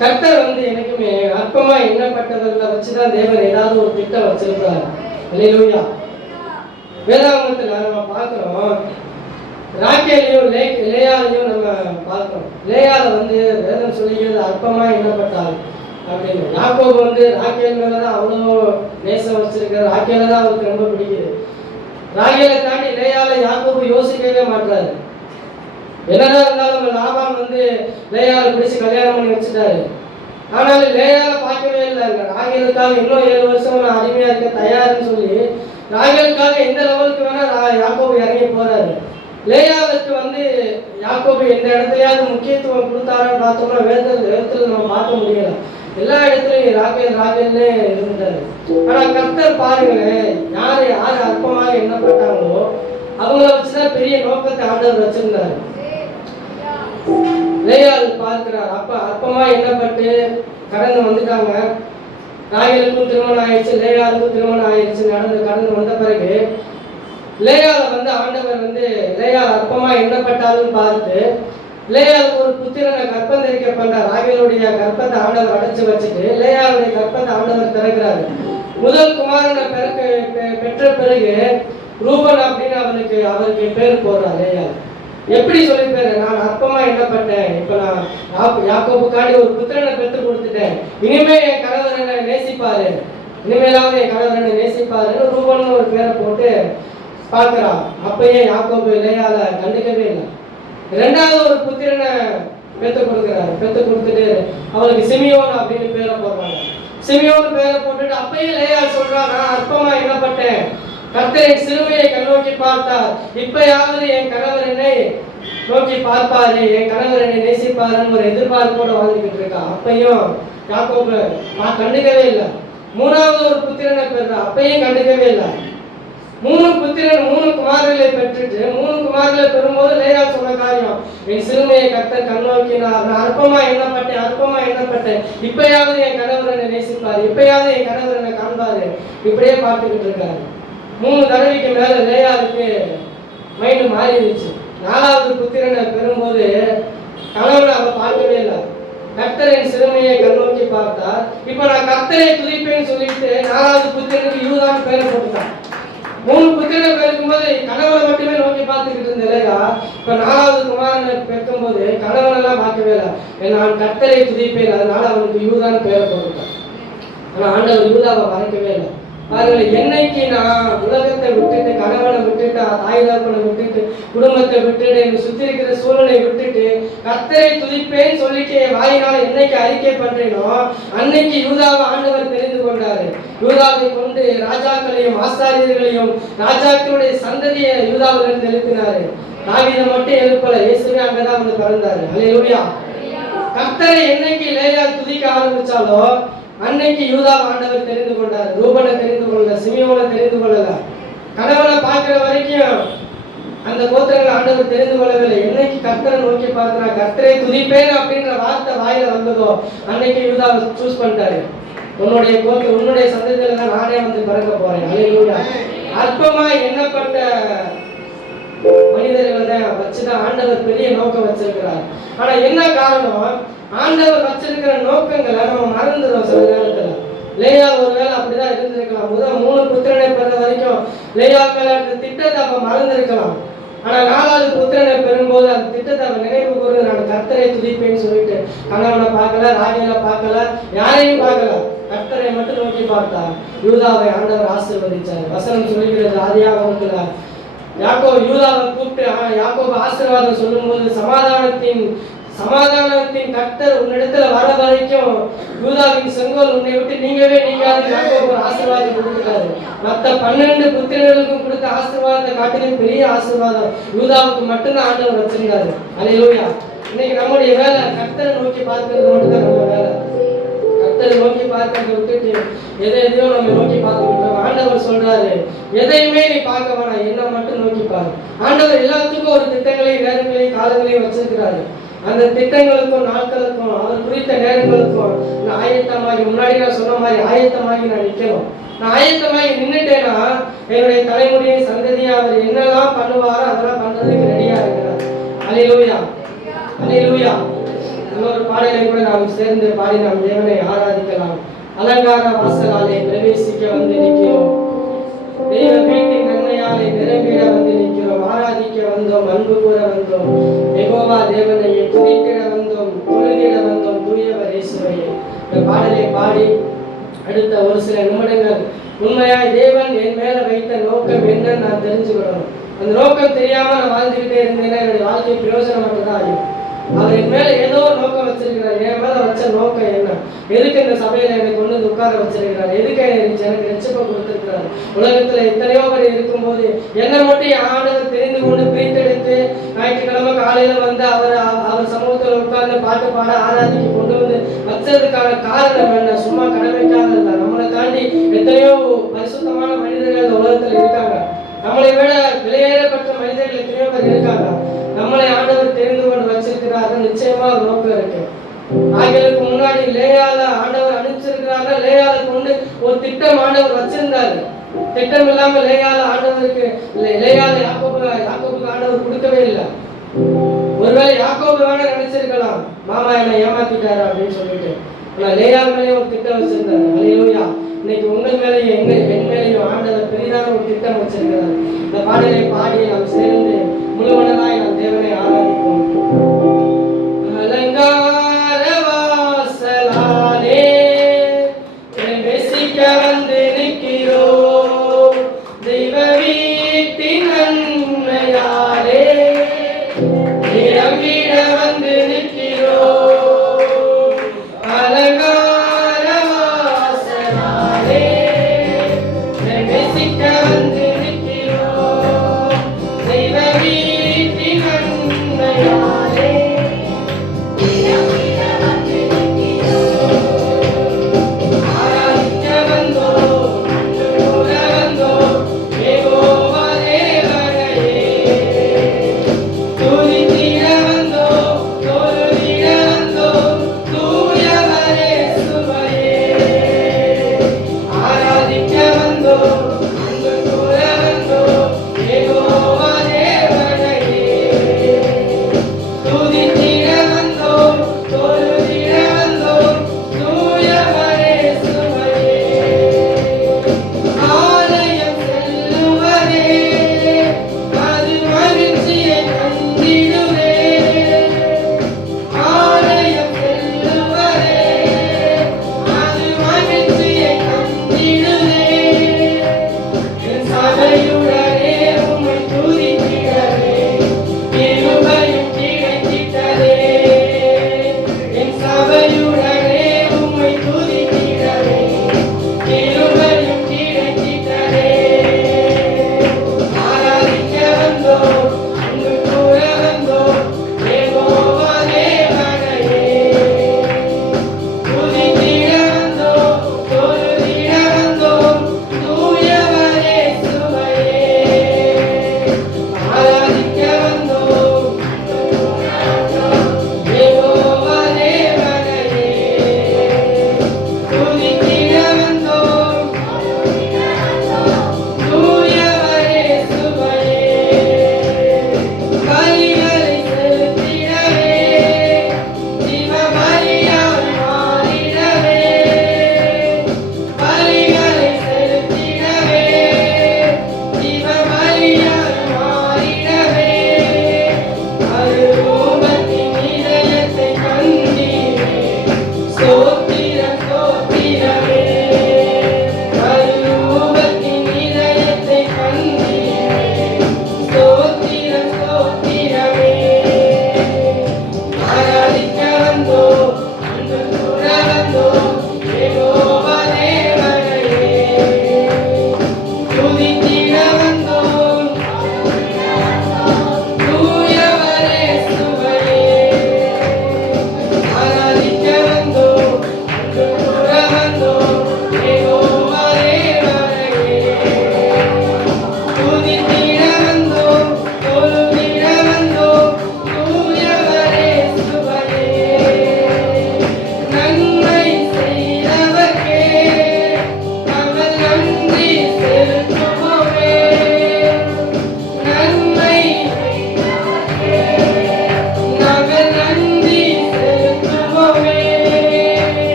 கர்த்தர் வந்து எனக்குமே அற்பமா எண்ணப்பட்டவர்களை வச்சுதான் தேவன் ஏதாவது ஒரு திட்டம் வச்சிருக்கிறார். அல்லேலூயா. வேதாகமத்துல நம்ம பார்க்கிறோம், ராக்கேலையும் லேயாலையும் நம்ம பார்க்கிறோம். லேயால வந்து வேதம் சொல்லிக்கிறது அற்பமா எண்ணப்பட்டாள் அப்படின்னு. யாக்கோபு வந்து ராக்கேல் மேலதான் அவ்வளோ நேசம் வச்சிருக்காரு. ராக்கேல தான் அவருக்கு ரொம்ப பிடிக்குது. ராகேலை தாண்டி லேயால யாக்கோபு யோசிக்கவே மாட்டாரு. என்னதான் இருந்தாலும் லாபான் வந்து லேயாவை பிடிச்சு கல்யாணம் பண்ணி வச்சுட்டாரு. ஆனாலும் லேயாவை பார்க்கவே இல்லை. ராகேலுக்காக இன்னும் 7 வருஷம் நான் அடிமையா இருக்க தயாருன்னு சொல்லி ராகேலுக்காக எந்த லெவலுக்கு வேணா யாக்கோபு இறங்கி போறாரு. லேயாவுக்கு வந்து யாக்கோபு எந்த இடத்துலயாவது முக்கியத்துவம் கொடுத்தாரான்னு பார்த்தோம்னா வேதத்துல நம்ம பார்க்க முடியல. எல்லா இடத்துலயும் ராகேல்னே இருந்தாரு. ஆனா கர்த்தர் பாருங்களேன், யாரு அற்பமாக எண்ணப்பட்டாங்களோ அவங்கள வச்சுதான் பெரிய நோக்கத்தை ஆண்டவர் வச்சிருந்தாரு. லேயாள் பார்க்கிறார், அப்ப அற்பமா எண்ணப்பட்டு கடந்து வந்துட்டாங்க. ராகேலுக்கும் திருமணம் ஆயிடுச்சு, லேயாளுக்கும் திருமணம் ஆயிடுச்சு. கடந்து வந்த பிறகு லேயாளை ஆண்டவர் லேயாள் அற்பமா எண்ணப்பட்டாலும் பார்த்து லேயாளுக்கு ஒரு புத்திரனை கர்ப்பம் தரிக்க பண்றார். ராகேலுடைய கர்ப்பத்தை ஆண்டவர் அடைச்சு வச்சுட்டு லேயாளுடைய கர்ப்பத்தை ஆண்டவர் திறக்கிறாரு. முதல் குமாரனை பெற்ற பிறகு ரூபன் அப்படின்னு அவருக்கு பேர் போடுறார். லேயாள் எப்படி சொல்லியிருப்பாரு, நான் அற்பமா எண்ணப்பட்டேன், இப்ப நான் யாக்கோபுக்காண்டி ஒரு புத்திரனை பெற்று கொடுத்துட்டேன், இனிமே என் கணவர் என்ன நேசிப்பாரு, இனிமேலாவது என் கணவர் என்ன நேசிப்பாருன்னு ரூபன் ஒரு பேரை போட்டு பார்க்கிறான். அப்பயே யாக்கோபு லேயால கண்டுக்கவே இல்லை. ரெண்டாவது ஒரு புத்திரனை பெற்று கொடுக்குறாரு. பெற்று கொடுத்துட்டு அவளுக்கு சிமியோன் அப்படின்னு பேரை போடுறாங்க. சிமியோன் பேரை போட்டுட்டு அப்பயே லேயால் சொல்றான், நான் அற்பமா எண்ணப்பட்டேன், கர்த்தர் என் சிறுமையை கண்ணோக்கி பார்த்தார், இப்பயாவது என் கணவர் என்னை நோக்கி பார்ப்பாரு, என் கணவர் என்னை நேசிப்பாருன்னு ஒரு எதிர்பார்ப்போட வாழ்ந்துகிட்டு இருக்கா. அப்பையும் யாக்கோபு கண்டுக்கவே இல்லை. மூணாவது ஒரு புத்திரனை பெறுறா, அப்பையும் கண்டுக்கவே இல்லை. மூணு குமாரர்களை பெற்றுட்டு 3 குமாரர்களை பெறும்போது லேயாள் சொன்ன காரியம், என் சிறுமையை கர்த்தர் கண்ணோக்கினார், நான் அற்பமா எண்ணப்பட்டேன், இப்பயாவது என் கணவர் என்னை நேசிப்பாரு, இப்பயாவது என் கணவர் என்னை காண்பாரு, இப்படியே பார்த்துக்கிட்டு இருக்காரு. 3 தடவைக்கு மேல லேயாளுக்கு மைண்ட் மாறிடுச்சு. 4வது புத்திரனை பெறும்போது கணவனை அவ பார்க்கவே இல்லை. கர்த்தர் என் சிறுமையை கண்ணோக்கி பார்த்தார், இப்ப நான் கர்த்தரை துதிப்பேன்னு சொல்லிட்டு 4வது புத்திரனுக்கு யூதான்னு பேரை போட்டுட்டான். 3 புத்திரனை பெருக்கும் போது கணவனை மட்டுமே நோக்கி பார்த்துக்கிட்டு இருந்த லேயா இப்ப 4வது குமாரனை பெருக்கும் போது கணவனெல்லாம் பார்க்கவே இல்லை. நான் கர்த்தரை துதிப்பேன், அதனால அவனுக்கு யூதான்னு பேரை போட்டுட்டான். ஆனா ஆண்டவர் யூதாவை மறக்கவே இல்லை. பாருங்கள், என்னைக்கு நான் உலகத்தை விட்டுட்டு, கணவனை விட்டுட்டு, தாய் தகப்பனை விட்டுட்டு, குடும்பத்தை விட்டுட்டு, என்னை சுத்தி இருக்கிற சூழலை விட்டுட்டு கர்த்தரை துதிப்பேன்னு சொல்லிட்டு என் வாயினால் என்னைக்கு அறிக்கை பண்றேனோ அன்னைக்கு யூதாவை ஆண்டவர் தெரிந்து கொண்டாரு. யூதாவை கொண்டு ராஜாக்களையும் ஆசாரியர்களையும் ராஜாக்களுடைய சந்ததியை யூதாவிலிருந்து எழுப்பினாரு. தாவீதை மட்டும் எழுப்பல, இயேசுவே அங்கதான் பிறந்தாரு. அல்லேலூயா. கர்த்தரை என்னைக்கு லேயாள் துதிக்க ஆரம்பிச்சாலோ அன்னைக்கு யூதாவை ஆண்டவர் தெரிந்து கொண்டார். ரூபனை தெரிந்து கொள்ள, சிமியோனை தெரிந்து கொள்ளல. கணவனை பார்க்கிற வரைக்கும் அந்த கோத்திரங்களை ஆண்டவர் தெரிந்து கொள்ளவில்லை. என்னைக்கு கர்த்தரை நோக்கி பார்க்கிறா, கர்த்தரை துதிப்பேன் அப்படின்ற வார்த்தை வாயில வந்ததோ அன்னைக்கு யூதாவை சூஸ் பண்ணிட்டாரு. உன்னுடைய சந்ததியில தான் நானே பிறக்க போறேன். அல்லேலூயா. அற்பமா எண்ணப்பட்ட மனிதர்களை தான் வச்சுதான் ஆண்டவர் பெரிய நோக்கம் வச்சிருக்கிறார். ஆனா என்ன காரணம், ஆண்டவர் வச்சிருக்கிற நோக்கங்களை நம்ம மறந்துடும் சில நேரத்துல. லேயாள் ஒருவேளை அப்படிதான் இருந்திருக்கலாம். முதல் 3 புத்திரனை பெற வரைக்கும் லேயாள் மேல திட்டத்தை அவன் மறந்திருக்கலாம். ஆனா 4வது புத்திரனை பெறும்போது அந்த திட்டத்தை அவன் நினைவு கூர்ந்து நான் கர்த்தரை துதிப்பேன்னு சொல்லிட்டு கணவனை பார்க்கல, ராஜேல பார்க்கல, யாரையும் பார்க்கல, கர்த்தரை மட்டும் நோக்கி பார்த்தா யூதாவை ஆண்டவர் ஆசீர்வதிச்சார். வசனம் சொல்லுகிறது ஆதியாகமத்துல யூதாவை கூப்பிட்டு யாக்கோபு ஆசீர்வாதம் சொல்லும் போது சமாதானத்தின் கர்த்தர் உன்னிடத்துல வர வரைக்கும் யூதாவின் செங்கோல் உன்னை விட்டு நீங்கவே நீங்காது யாக்கோபு ஆசீர்வாதம் கொடுத்துட்டாரு. மற்ற 12 புத்திரர்களுக்கும் கொடுத்த ஆசீர்வாதத்தை காட்டிலும் பெரிய ஆசீர்வாதம் யூதாவுக்கு மட்டும்தான் ஆண்டவர் வச்சிருக்காரு. அல்லேலூயா. இன்னைக்கு நம்முடைய வேலை கர்த்தரை நோக்கி பார்க்கிறது மட்டும்தான் நம்ம வேலை. கர்த்தரை நோக்கி பார்க்கறத விட்டுட்டு எதையோ நம்ம நோக்கி பார்த்துக்கிட்டோம். ஆண்டவர் சொல்றாரு, எதையுமே நீ பார்க்க வேணாம், என்ன மட்டும் நோக்கி பாரு. ஆண்டவர் எல்லாத்துக்கும் ஒரு திட்டங்களையும் நேரங்களையும் காலங்களையும் வச்சிருக்கிறாரு. அந்த திட்டங்களுக்கும் நாட்களுக்கும் அவர் குறித்த நேரங்களுக்கும் நான் ஆயத்தமாகி, முன்னாடி நான் சொன்ன மாதிரி ஆயத்தமாகி நான் நிற்கணும். நான் ஆயத்தமாகி நின்றுட்டேன்னா என்னுடைய தலைமுறையை சந்ததியை அவர் என்னெல்லாம் பண்ணுவாரோ அதெல்லாம் பண்றதுக்கு ரெடியா இருக்கிறார். அல்லேலூயா. அல்லேலூயா. இன்னொரு பாடலை கூட நாம் சேர்ந்து பாடி நாம் தேவனை ஆராதிக்கலாம். அலங்கார வாசலாலே பிரவேசிக்க வந்து நிற்கிறோம், தெய்வ வீட்டின் நன்மையாலே நிறைவேற வந்து நிற்கிறோம், ஆராதிக்க வந்தோம், அன்பு கூற வந்தோம், யெகோவா தேவனை துதித்திட வந்தோம், தொழுதிட வந்தோம், தூயவர் இயேசுவையே. இந்த பாடலை பாடி அடுத்த ஒரு சில நிமிடங்கள் உண்மையாய் தேவன் என் மேல வைத்த நோக்கம் என்னன்னு நான் தெரிஞ்சுக்கணும். அந்த நோக்கம் தெரியாம நான் வாழ்ந்துகிட்டே இருந்தேன்னா என்னுடைய வாழ்க்கை பிரயோஜனமற்றதா ஆகும். அவர் என் மேல ஏதோ ஒரு நோக்கம் வச்சிருக்கிறார். என் மேல வச்ச நோக்கம் என்ன, எதுக்கு இந்த சபையில என்னை கொண்டு உட்கார வச்சிருக்கிறார், எதுக்கு எனக்கு ரட்சிப்பை கொடுத்திருக்கிறார். உலகத்துல எத்தனையோ பேர் இருக்கும்போது என்னை மட்டும் ஆண்டவர் தெரிந்து கொண்டு பிரித்தெடுத்து ஞாயிற்றுக்கிழமை காலையில வந்து அவர் சமூகத்துல உட்கார்ந்து பாட்டு பாட ஆராதிக்கு கொண்டு வந்து வச்சதுக்கான காரணம் என்ன, சும்மா கடமைக்காக இல்லை. நம்மளை தாண்டி எத்தனையோ பரிசுத்தமான மனிதர்கள் உலகத்துல இருக்காங்க. நம்மளை விட விலையேறப்பட்ட மனிதர்கள் எத்தனையோ பேர் இருக்காங்க. நம்மளை ஆண்டவர் தெரிந்து கொண்டு வச்சிருக்கிறார்கள். நிச்சயமா ஒரு நோக்கம் இருக்கு. ஆகியலுக்கு முன்னாடி லேயால ஆண்டவர் அனுப்பிச்சிருக்கிற வச்சிருக்கிறாங்க. லேயாளை கொண்டு ஒரு திட்டம் ஆண்டவர் வச்சிருந்தாரு. திட்டம் இல்லாம லேயாள ஆண்டவருக்கு லேயாள யாக்கோபுக்கு ஆண்டவர் கொடுக்கவே இல்லை. ஒருவேளை யாக்கோபு வேணா நினைச்சிருக்கலாம், மாமா என்னை ஏமாத்திட்டாரு அப்படின்னு சொல்லிட்டு. ஆனா லேயாள் மேலேயும் ஒரு திட்டம் வச்சிருந்தாரு. அல்லேலூயா. இன்னைக்கு உங்கள் மேலேயும் என் மேலேயும் ஆண்டவர் பெரிதான ஒரு திட்டம் வச்சிருக்கிறார். இந்த பாடலை பாடி நாம் சேர்ந்து முழுவனதாய் நாம் தேவனை ஆராதிப்போம். அலங்கார வாசலாலே வெசிக்க வந்து நிற்கிறோம், தெய்வ வீட்டின் நன்மையாலே நிரம்பிட வந்து நிற்கிறோம். அலங்கார வாசலாலே வெசிக்க வந்து நிற்கிறோம், தெய்வ வீட்டின் நன்மையாலே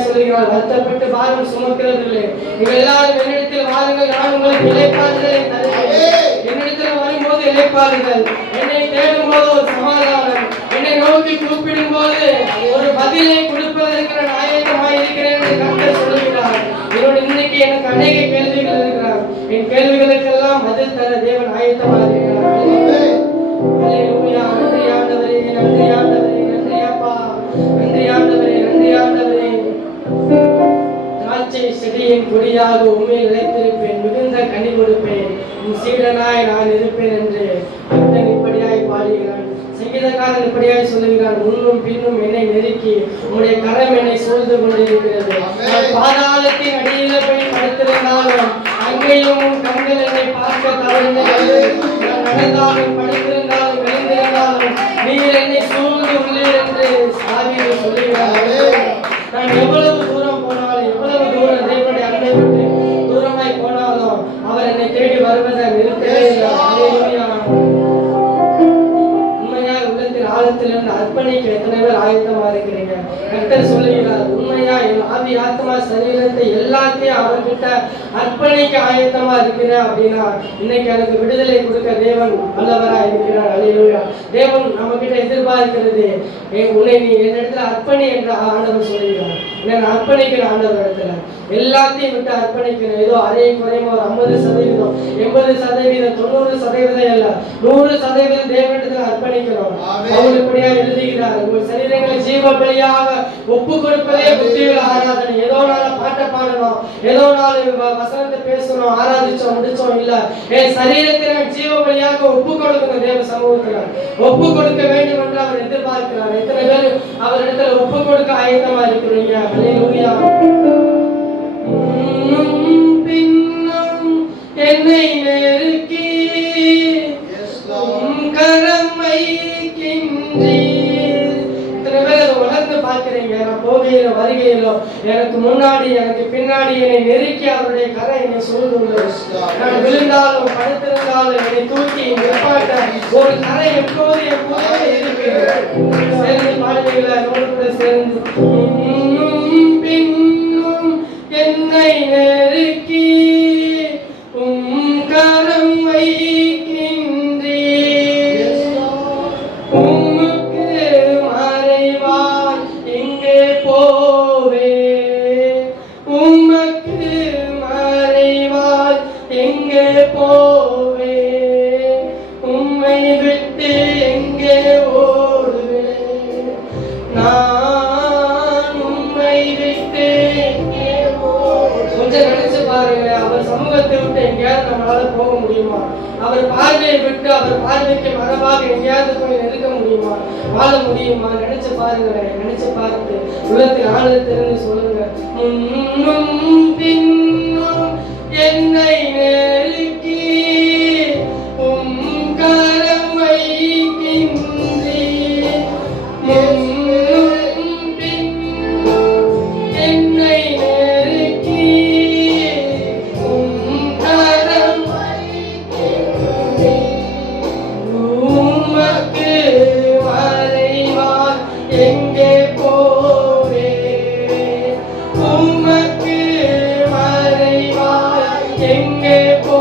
இப்படியாய் சொல்லுகிறார், வருத்தப்பட்டு பாரம் சுமக்கிறவர்களே, நீங்கள் எல்லாரும் என்னிடத்தில் வாருங்கள், நான் உங்களுக்கு இளைப்பாறுதலை தருவேன். என்னிடத்தில் வரும்போது இளைப்பாறுதல், என்னை தேடும் போது ஒரு சமாதானம், என்னை நோக்கி கூப்பிடும் போது ஒரு பதிலை கொடுப்பதற்கு நான் ஆயத்தமாய் இருக்கிறேன் என்று கர்த்தர் சொல்லுகிறார். என்னோட இன்னைக்கு எனக்கு அநேக கேள்விகள் இருக்கிறார். என் கேள்விகளுக்கெல்லாம் பதில் தர தேவன் ஆயத்தமாக இருக்கிறார். அல்லேலூயா. நன்றி ஆண்டவரே, நன்றி ஆண்டவரே, நன்றி அப்பா, நன்றி ஆண்டவரே, நன்றி ஆண்டவரே. திராட்சை செடியின் கொடியாக உண்மையில் நிலைத்திருப்பேன், மிகுந்த கனி கொடுப்பேன், உன் சீடனாய் நான் இருப்பேன் என்று பக்தன் இப்படியாய் பாடுகிறான். சங்கீதக்காரன் இப்படியாய் சொல்லுகிறான், முன்னும் பின்னும் என்னை நெருக்கி உன்னுடைய கரம் என்னை சூழ்ந்து கொண்டிருக்கிறது. பாதாளத்தின் அடியில போய் படுத்திருந்தாலும் அங்கேயும் கண்கள் என்னை பார்க்க தவறினது. நான் நடந்தாலும் படுத்திருந்தாலும் விழுந்திருந்தாலும் நீர் என்னை சூழ்ந்து உள்ளீர் என்று சாதியில் சொல்லுகிறார். நான் எவ்வளவு தூரம் போனாலும், எவ்வளவு தூரம் தேவனுடைய அன்பை விட்டு தூரமாய் போனாலும் அவர் என்னை தேடி வருவதை நிறுத்தவே இல்லை. ஆழத்திலிருந்து அர்ப்பணிக்க எத்தனை பேர் ஆயத்தமா இருக்கிறீங்க? கர்த்தர் சொல்லுகிறார், உண்மையா என் ஆவி ஆத்மா சரீரத்தை எல்லாத்தையும் அவர்கிட்ட அர்ப்பணிக்க ஆயத்தமா இருக்கிறேன் அப்படின்னா இன்னைக்கு எனக்கு விடுதலை கொடுக்க தேவன் வல்லவரா இருக்கிறார். அல்லேலூயா. தேவன் நம்ம கிட்ட எதிர்பார்க்கிறது, உன்னை நீ என்னிடத்துல அர்ப்பணி என்று ஆண்டவர் சொல்லுகிறார். நான் அர்ப்பணிக்கிற ஆண்டவர் இடத்துல எல்லாத்தையும் விட்டு அர்ப்பணிக்கணும். ஏதோ அரை குறையுமா ஒரு 50%, 80%, 90% அல்ல, 100% தேவனிடத்தில் அர்ப்பணிக்கணும். அவர் இப்படியா எழுதுகிறார், உங்கள் சரீரங்களை ஜீவ பலியாக ஒப்பு கொடுப்பதே புத்தியுள்ள ஆராதனை. ஏதோ நாள் பாட்டை பாடணும், ஏதோ நாள் வசனத்தை பேசணும், ஆராதிச்சோம் முடிச்சோம் இல்ல. என் சரீரத்தை ஜீவ பலியாக ஒப்பு கொடுக்கணும். தேவ சமூகத்தில் ஒப்பு கொடுக்க வேண்டும் என்று அவர் எதிர்பார்க்கிறார். எத்தனை பேர் அவரிடத்துல ஒப்பு கொடுக்க ஆயத்தமா இருக்கிறீங்க? அல்லேலூயா. என்னை நெருக்கி கரம் வைக்கின்றீர். இத்தனை பேர் அதை உணர்ந்து பார்க்கிறீங்க. நான் போகையிலோ வருகையிலோ எனக்கு முன்னாடி எனக்கு பின்னாடி என்னை நெருக்கி அவருடைய கரை என்னை சூழ்ந்துள்ளது. நான் விழுந்தாலும் படுத்திருந்தாலும் என்னை தூக்கி நிற்பாட்ட ஒரு கரை எப்போது எப்போது இருக்கு. சேர்ந்து பாடுவீங்களா? என்னோடு கூட சேர்ந்து. பின்னும் என்னை நெருக்கி கரம் வைக்கின்றீர். உமக்கு மறைவாய் எங்கே போவே, உமக்கு மறைவாய் எங்கே போவே, உம்மை விட்டு எங்கே ஓடுவேன், நான் உம்மை விட்டு எங்கே ஓடுவேன். கொஞ்சம் நினைச்சு பாருங்க, அவர் சமூகத்தை விட்டு எங்கேயாவது நம்மளால போக முடியுமா? அவர் பார்வையை விட்டு அவர் பார்வைக்கு மரபாக எங்கேயாவது போய் நெருக்க முடியுமா? வாழ முடியுமா? நினைச்சு பாருங்களேன். நினைச்சு பார்த்து உள்ளத்தில் ஆழத்திலிருந்து சொல்லுங்க, முன்னும் பின்னும் என்னை நெருக்கி கரம் வைக்கின்றீர். முன்னும் பின்னும் என்னை நெருக்கி கரம் வைக்கின்றீர். உமக்கு மறைவாய் எங்கே போவே, உமக்கு மறைவாய் எங்கே போ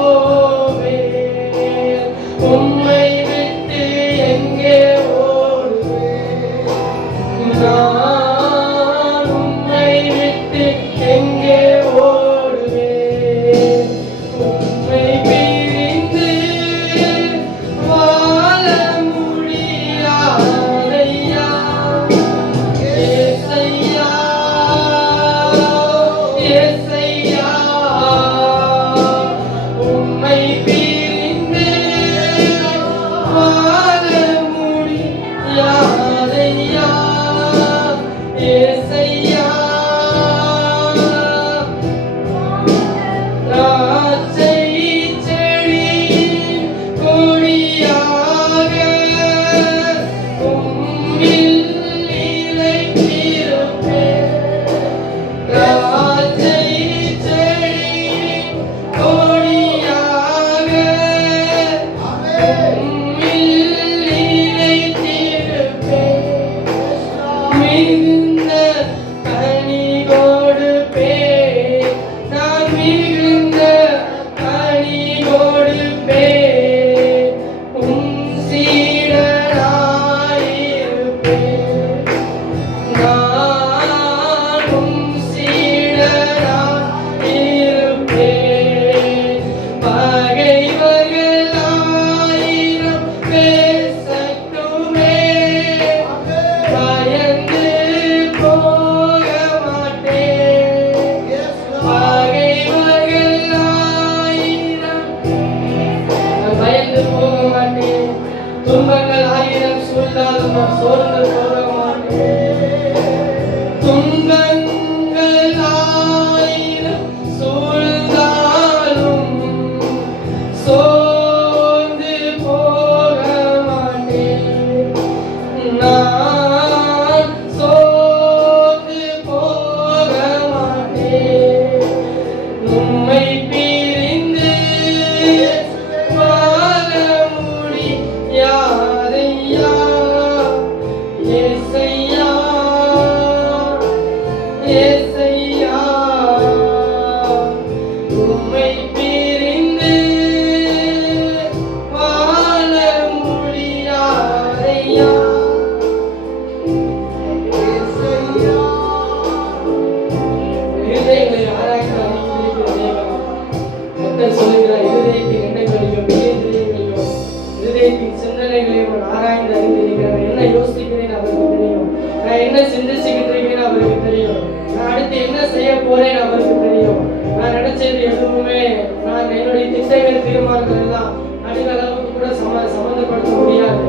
போறேன் அவருக்கு தெரியும். நான் நினைச்சது எதுவுமே நான் என்னுடைய திட்டங்கள் தீர்மானங்கள் எல்லாம் அடிக அளவுக்கு கூட சம்மந்தப்படுத்த முடியாது.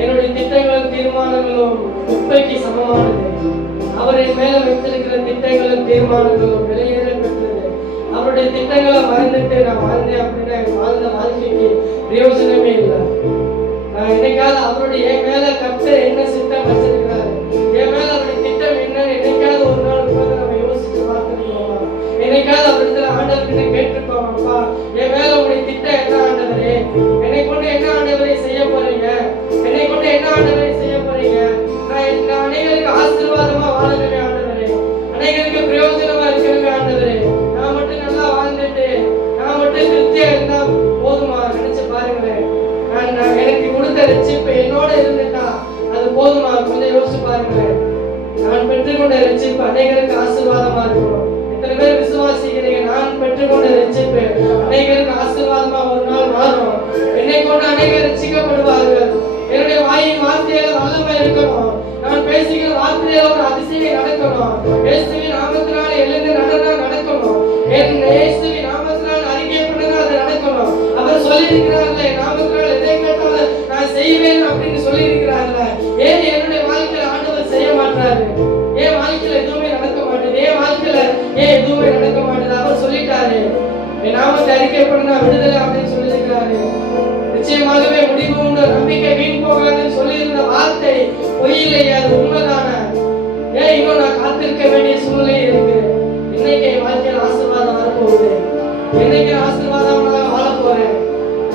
என்னுடைய திட்டங்களும் தீர்மானங்களும் குப்பைக்கு சமமானது. அவரின் மேல வைத்திருக்கிற திட்டங்களும் தீர்மானங்களும் வெளியேற பெற்றது. அவருடைய திட்டங்களை மறந்துட்டு நான் வாழ்ந்தேன் அப்படின்னா வாழ்ந்த வாழ்க்கைக்கு பிரயோஜனமே இல்லை. நான் என்னைக்காவது அவருடைய என் மேல கர்த்தர் என்ன சித்தம் வச்சிருக்கிறாரு, என் மேல அவருடைய திட்டம் என்னன்னு என்னைக்காவது ஒரு நாள் உட்கார்ந்து நம்ம யோசிச்சு பார்த்துருக்கோமா? என்னைக்காவது அவரிடத்துல ஆண்டவர்கிட்ட கேட்டிருக்கோமாப்பா, என் மேல உங்களுடைய திட்டம் என்ன ஆண்டவரே, என்னை கொண்டு என்ன ஆண்டவரை செய்ய போறீங்க, என்னை கொண்டு என்ன ஆண்டவரை செய்ய போறீங்க, நான் அநேகருக்கு ஆசீர்வாதமா வாழணுமே ஆண்டவரே, அநேகருக்கு பிரயோஜனமா இருக்கணுமே ஆண்டவரே, நான் மட்டும் நல்லா வாழ்ந்துட்டு நான் மட்டும் திருப்தியா இருந்தா போதுமா? நினைச்சு பாருங்களேன். நான் எனக்கு கொடுத்த ரட்சிப்பு என்னோட இருந்துட்டா அது போதுமா? கொஞ்சம் யோசிச்சு பாருங்களேன். நான் பெற்றுக்கொண்ட ரட்சிப்பு அநேகருக்கு ஆசீர்வாதமா இருக்கணும். எத்தனை பேர் விசுவாசிக்கிறீங்க? நான் பெற்றுக்கொண்ட ரட்சிப்பு அநேகருக்கு ஆசீர்வாதமா ஒரு நாள் மாறும். என்னை கொண்டு அநேகர் ரட்சிக்கப்படுவார்கள். என்னுடைய வாயின் வார்த்தையில வல்லமை இருக்கணும். நான் பேசுகிற வார்த்தையில ஒரு அதிசயம் நடக்கணும். இயேசுவின் நாமத்தினால எழுந்து நடக்கணும். என் இயேசுவின் நாமத்தினால அறிக்கை பண்ணுங்க, அது நடக்கணும். அவர் சொல்லியிருக்கிறார்ல, நாமத்தினால எதை கேட்டாலும் நான் செய்வேன் அப்படின்னு சொல்லியிருக்கிறார்ல. ஏன் என்னுடைய வாழ்க்கையில ஆண்டவர் செய்ய மாட்டாரு? ஏன் வாழ்க்கையில எதுவுமே நடக்க மாட்டேது? ஏன் வாழ்க்கையில ஏன் எதுவுமே நடக்க மாட்டேது? அவர் சொல்லிட்டாரு, என் நாமத்தை அறிக்கை பண்ணா விடுதலை அப்படின்னு சொல்லியிருக்கிறாரு. நிச்சயமாகவே முடிவு உண்டு, நம்பிக்கை வீண் போகாதுன்னு சொல்லியிருந்த வார்த்தை பொய்யில்லையே, அது உண்மைதான? ஏன் இன்னும் நான் காத்திருக்க வேண்டிய சூழ்நிலை இருக்கு? இன்னைக்கு என் வாழ்க்கையில் ஆசீர்வாதம் வரப்போகுது. என்னைக்கு ஆசீர்வாதமாக வாழ போறேன்.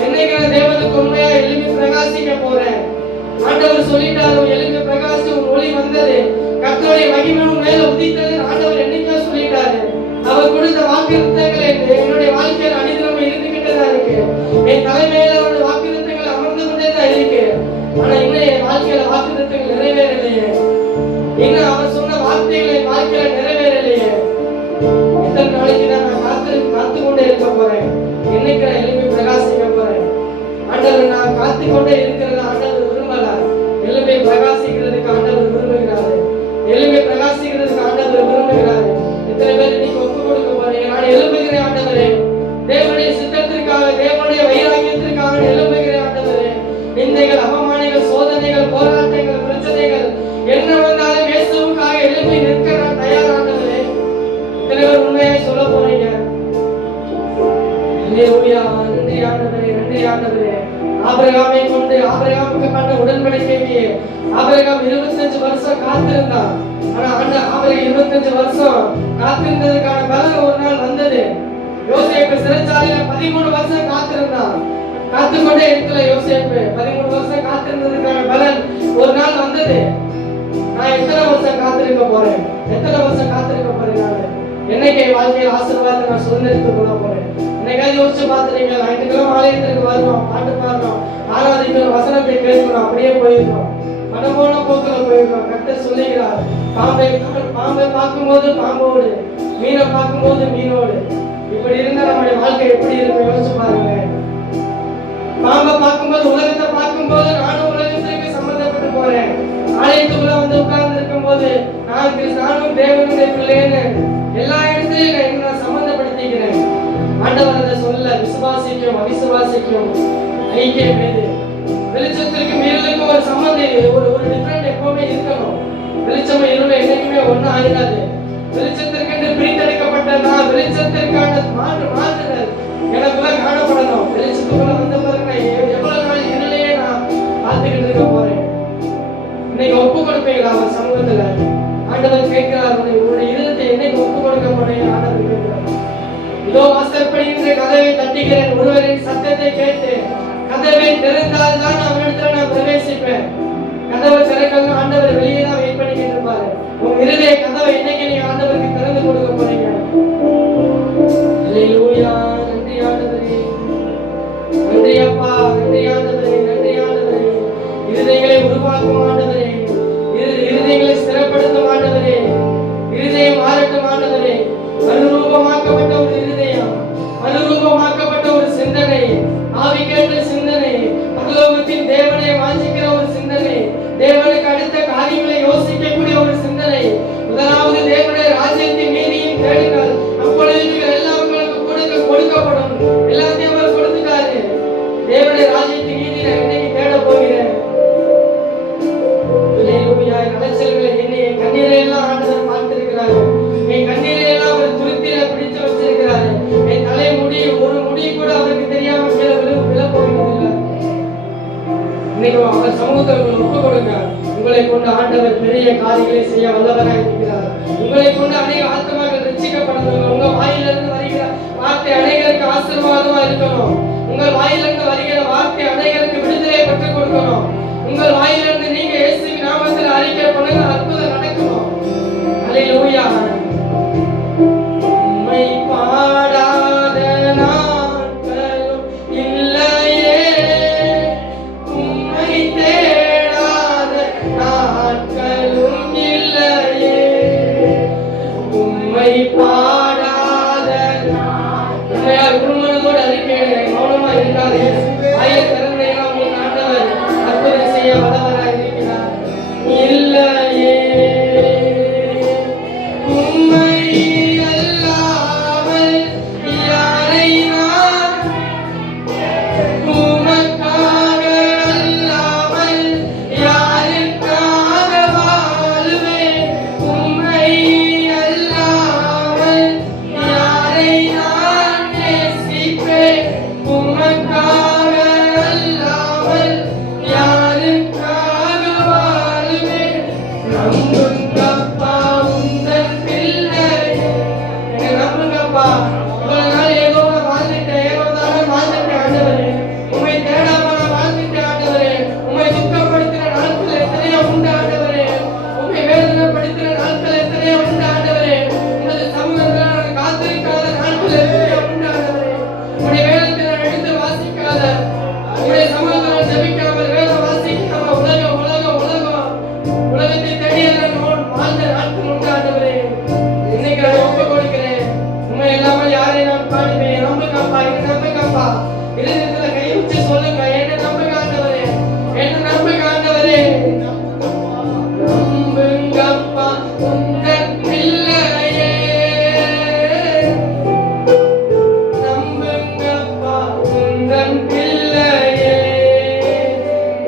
என்னைக்கு நான் தேவனுக்கு உண்மையா எழுப்பி பிரகாசிக்க போறேன். ஆண்டவர் சொல்லிட்டாரு, எழுப்பி பிரகாசி உன் ஒளி வந்தது, கர்த்தருடைய மகிமை உன் மேல உதித்தது. ஆண்டவர் என்னைக்கோ சொல்லிட்டாரு. அவர் கொடுத்த வாக்குறுத்தங்களை என்னுடைய வாழ்க்கையில் அனிதினம் இருந்துகிட்டே தான் இருக்கு. என் தலைமையில அவருடைய வாக்குறுத்தங்கள் அமர்ந்து கொண்டே தான் இருக்கு. ஆனா இன்னும் என் வாழ்க்கையில வாக்குறுத்தங்கள் நிறைவேறலையே. இன்னும் அவர் சொன்ன வார்த்தைகள் என் வாழ்க்கையில நிறைவேறலையே. எத்தனை நாளைக்கு தான் நான் காத்து கொண்டே இருக்க போறேன்? என்னைக்கு நான் எழுப்பி பிரகாசிக்க போறேன்? ஆண்டவர் நான் காத்து கொண்டே இருக்கிறது ஆண்டவர் விரும்பல. எழுப்பி பிரகாசிக்கிறதுக்கு ஆண்டவர் விரும்புகிறாரு. எழுப்பி பிரகாசிக்கிறதுக்கு ஆண்டவர் விரும்புகிறாரு. எத்தனை பேர் இன்னைக்கு ஒப்பு கொடுக்க போறீங்க? நான் எழுப்புகிறேன் ஆண்டவரே, தேவனுடைய சித்தத்திற்காக, தேவனுடைய வைராக்கியத்திற்காக எழுப்புகிறேன் ஆண்டவரே. நிந்தைகள், அவமானங்கள், சோதனைகள், போராட்டங்கள், பிரச்சனைகள் என்ன வந்தாலும் இயேசுவுக்காக எழுப்பி நிற்க நான் தயார் ஆண்டவரே. எத்தனை பேர் உண்மையை சொல்ல போறீங்க? அல்லேலூயா. நன்றி ஆண்டவரே, நன்றி ஆண்டவரே. ஆபிரகாமை கொண்டு ஆபிரகாமுக்கு பண்ண உடன்படிக்கைக்கு ஆபிரகாம் 25 வருஷம் காத்திருந்தான். ஆனா ஆபிரகாம் 25 வருஷம் காத்திருந்ததுக்கான பலன் ஒரு நாள் வந்தது. யோசேப்பு சிறைச்சாலையில 13 வருஷம் காத்திருந்தான். காத்துக்கொண்டே இருக்கல யோசேப்பு. 13 வருஷம் காத்திருந்ததுக்கான பலன் ஒரு நாள் வந்தது. நான் எத்தனை வருஷம் காத்திருக்க போறேன்? எத்தனை வருஷம் காத்திருக்க போறேன்? நான் என்னைக்கு வாழ்க்கையில் ஆசீர்வாதத்தை நான் சுதந்திரித்துக் கொள்ள போறேன்? என்னைக்காவது யோசிச்சு பார்த்துருக்கீங்க? ஞாயிற்றுக்கிழமை ஆலயத்திற்கு வருவோம், பாட்டு பாடுறோம், ஆராதிக்கிறோம், வசனத்தை கேட்கிறோம், அப்படியே போயிருக்கோம், மனமோன போக்குல போயிருக்கோம். கர்த்தர் சொல்லுகிறார், பாம்பை பார்க்கும்போது பாம்போடு, மீனை பார்க்கும்போது மீனோடு. இப்படி இருந்தா நம்முடைய வாழ்க்கை எப்படி இருக்கும்? யோசிச்சு பாருங்க. பாம்பை பார்க்கும்போது, உலகத்தை பார்க்கும்போது நானும் உலகத்திற்கு சம்பந்தப்பட்டு போறேன். ஆலயத்துக்குள்ள வந்து உட்கார்ந்து இருக்கும் போது நானும் தேவனுடைய பிள்ளைன்னு எல்லா இடத்திலையும் நான் சம்பந்தப்படுத்திக்கிறேன். ஆண்டவர் அதை சொல்ல, விசுவாசிக்கும் அவிசுவாசிக்கும் ஐக்கியம் மீது வெளிச்சத்திற்கு இருளுக்கும் ஒரு சம்பந்தம், ஒரு டிஃபரெண்ட் எப்பவுமே இருக்கணும். வெளிச்சம் இருள் என்னைக்குமே ஒன்னும் ஆகிடாது. வெளிச்சத்திற்கு பிரித்தெடுக்கப்பட்ட நான் வெளிச்சத்திற்கான மாற்றுதல் எனக்குள்ள காணப்படணும். வெளிச்சத்துக்குள்ள வந்த பிறகு நான் எவ்வளவு நாள் இருளையே நான் பார்த்துக்கிட்டு இருக்க போறேன்? இன்னைக்கு ஒப்பு கொடுப்பீங்களா அவர் சமூகத்துல? ஆண்டவர் கேட்கிறார், உன்னுடைய இருதயத்தை என்னைக்கு ஒப்பு கொடுக்க போறீங்க? ஆண்டவர் கேட்கிறார். இதோ வாசற்படியின்ற கதவை தட்டுகிறேன், ஒருவரின் சத்தத்தை கேட்டு கதவை திறந்தால்தான் அவனிடத்துல நான் பிரவேசிப்பேன். கதவை திறக்கணும், ஆண்டவர் வெளியே தான் வெயிட் பண்ணிக்கிட்டு இருப்பாரு. உங்க இருதய கதவை என்னைக்கு நீங்க ஆண்டவருக்கு திறந்து கொடுக்க போறீங்க? அல்லேலூயா. நன்றி ஆண்டவரே, நன்றி அப்பா, நன்றி ஆண்டவரே, நன்றி ஆண்டவரே. இருதயங்களை உருவாக்கும் ஆண்டவரே, இருதயங்களை ஸ்திரப்படுத்தும் ஆண்டவரே, இருதயம் மாறட்டும் ஆண்டவரே. மறுரூபமாக்கப்பட்ட ஒரு இருதயம், மறுரூபமாக்கப்பட்ட ஒரு சிந்தனை, ஆவிக்கேற்ற சிந்தனை, பரலோகத்தின் தேவனை வாஞ்சிக்கிற ஒரு சிந்தனை, தேவனுக்கு அடுத்த காரியங்களை யோசிக்கக்கூடிய ஒரு சிந்தனை. முதலாவது தேவனுடைய ராஜ்ய சமூகத்தில் ஒப்பு கொடுங்க. உங்களை கொண்டு ஆண்டவர் பெரிய காரியங்களை செய்ய வல்லவராக இருக்கிறார். உங்களை கொண்டு அநேக ஆத்மாக்கள் ரட்சிக்கப்படணும். உங்க வாயிலிருந்து வருகிற வார்த்தை அநேகருக்கு ஆசீர்வாதமா இருக்கணும். உங்கள் வாயிலிருந்து வருகிற வார்த்தை அநேகருக்கு விடுதலை பெற்றுக் கொடுக்கணும். உங்கள் வாயிலிருந்து நீங்க இயேசுவின் நாமத்தில் அறிக்கை பண்ணுங்க, அற்புதம் நடக்கணும். அல்லேலூயா. உம்மை பாடாத நாட்களும் இல்லையே, உம்மை தேடாத நாட்களும் இல்லையே, உம்மை பாடாத உண்மையால் குடும்பத்தோடு அறிக்கை கவனமா இருக்காது. ஆயிரம் திறமையெல்லாம் உங்களுக்கு ஆண்டவர் அற்புதம் செய்ய வல்லவராக இருக்கிறார். இல்லையே உம்மை அல்லாமல் யாரை நான், உமக்காக அல்லாமல் யாருக்காக வாழுவேன், உம்மை அல்லாமல் யாரை நான் நேசிப்பேன், உமக்காக அல்லாமல் யாருக்காக வாழுவேன். நம்புங்கப்பா உந்தன் பிள்ளை, என்னை நம்புங்கப்பா. இவ்வளவு நாள் ஏதோ நான் வாழ்ந்துட்டேன், ஏதோ தானே வாழ்ந்துட்டேன் ஆண்டவரே. உம்மை தேடாம நான் வாழ்ந்துட்டேன் ஆண்டவரே. உம்மை துக்கப்படுத்தின நாட்கள் எத்தனையோ உண்டு ஆண்டவரே. உம்மை வேதனைப்படுத்தின நாட்கள் எத்தனையோ உண்டு ஆண்டவரே. உமது சமூகத்தில் நான் காத்திருக்காத நாட்கள் எத்தனையோ உண்டு ஆண்டவரே. உம்முடைய வேதத்தை நான் எடுத்து வாசிக்காத, உம்முடைய சமூகத்தில் நான் ஜெபிக்காமல் வேதம் வாசிக்காம உலகத்தை தேடிய நான் வாழ்ந்த நாட்கள் உண்டு ஆண்டவரே. இன்னைக்கு நான் ஒப்பு கொடுக்கிறேன். உண்மை இல்லாமல் யாரை நான் பாடுவேன். நம்புங்கப்பா, என்ன நம்புங்கப்பா. இதயத்துல கை வச்சு சொல்லுங்க, என்ன நம்புங்க ஆண்டவரே, என்ன நம்புங்க ஆண்டவரே. நம்புங்கப்பா உந்தன் பிள்ளையே, நம்புங்கப்பா உந்தன் பிள்ளையே,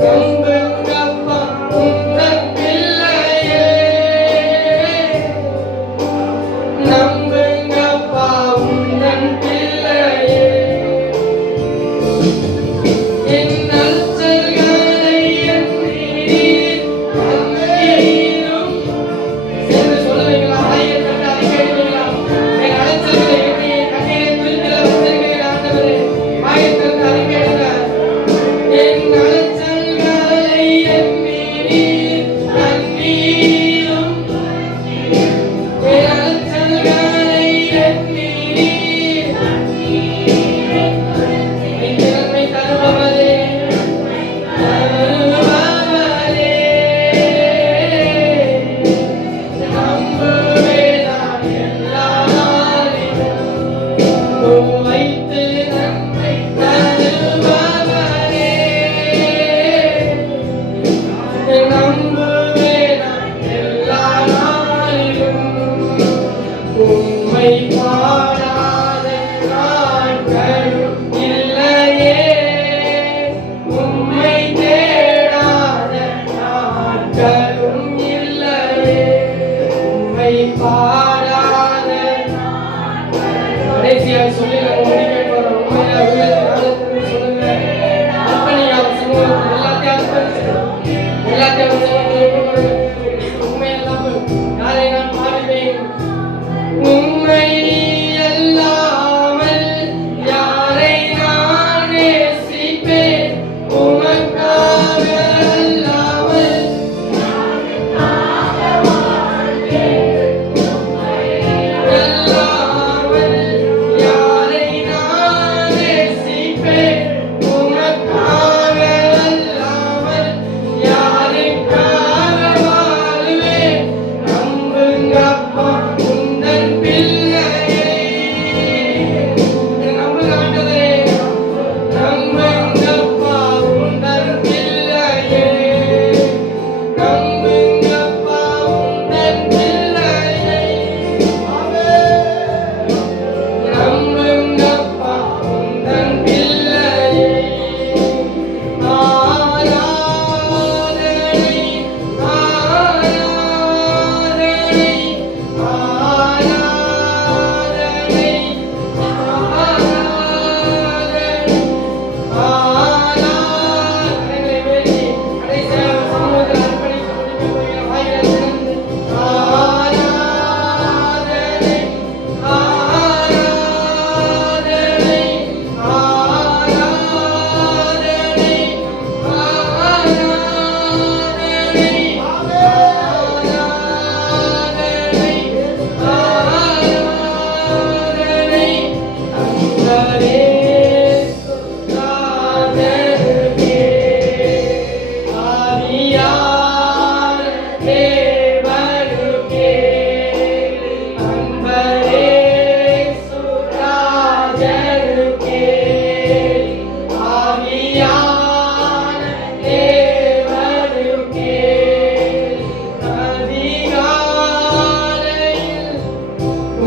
நம்புங்கப்பா உந்தன் பிள்ளையே, நம்புங்கப்பா உந்தன் பிள்ளையே. என் நற்செயல்களை எண்ணீர் கண்ணீரும் சேர்ந்து சொல்லுவீங்களா? ஆயிரம் கண்டு அறிக்கை எழுதுவீங்களா? என் அலைச்சல்களை எண்ணி என் கண்ணீரை துருத்தில வச்சிருக்கிறீர் ஆண்டவரே. ஆயிரத்திலிருந்து அறிக்கை எழுதுங்க. என் அலைச்சல்களை எண்ணீர் கண்ணீரும், என் அலைச்சல்களை எண்ணீர் என் திறமை தருபவரே, தருபவரே. நம்புவேன் நான் எல்லா நாளிலும், வைத்து நன்மை தருபவரே. நம்புவேன் நான் எல்லா நாளிலும், உம்மை பாடாத நாட்களும் இல்லையே, உம்மை தேடாத நாட்களும் இல்லையே, உம்மை பாடாத. கடைசியாக சொல்லி நம்ம முடிக்க போறோம். உண்மையா உள்ளத்தை சொல்லுங்க. அர்ப்பணியாக சமூகத்தில் எல்லாத்தையும் அர்ப்பணிச்சு, எல்லாத்தையும் சமூகத்தில் ஒப்பு கொடுங்க. உண்மை இல்லாமல் யாரை நான் பாடுவேன். உம்மை அல்லாமல் யாரை நான் நேசிப்பேன், உமக்காக அல்லாமல் அல்லாமல் யாரை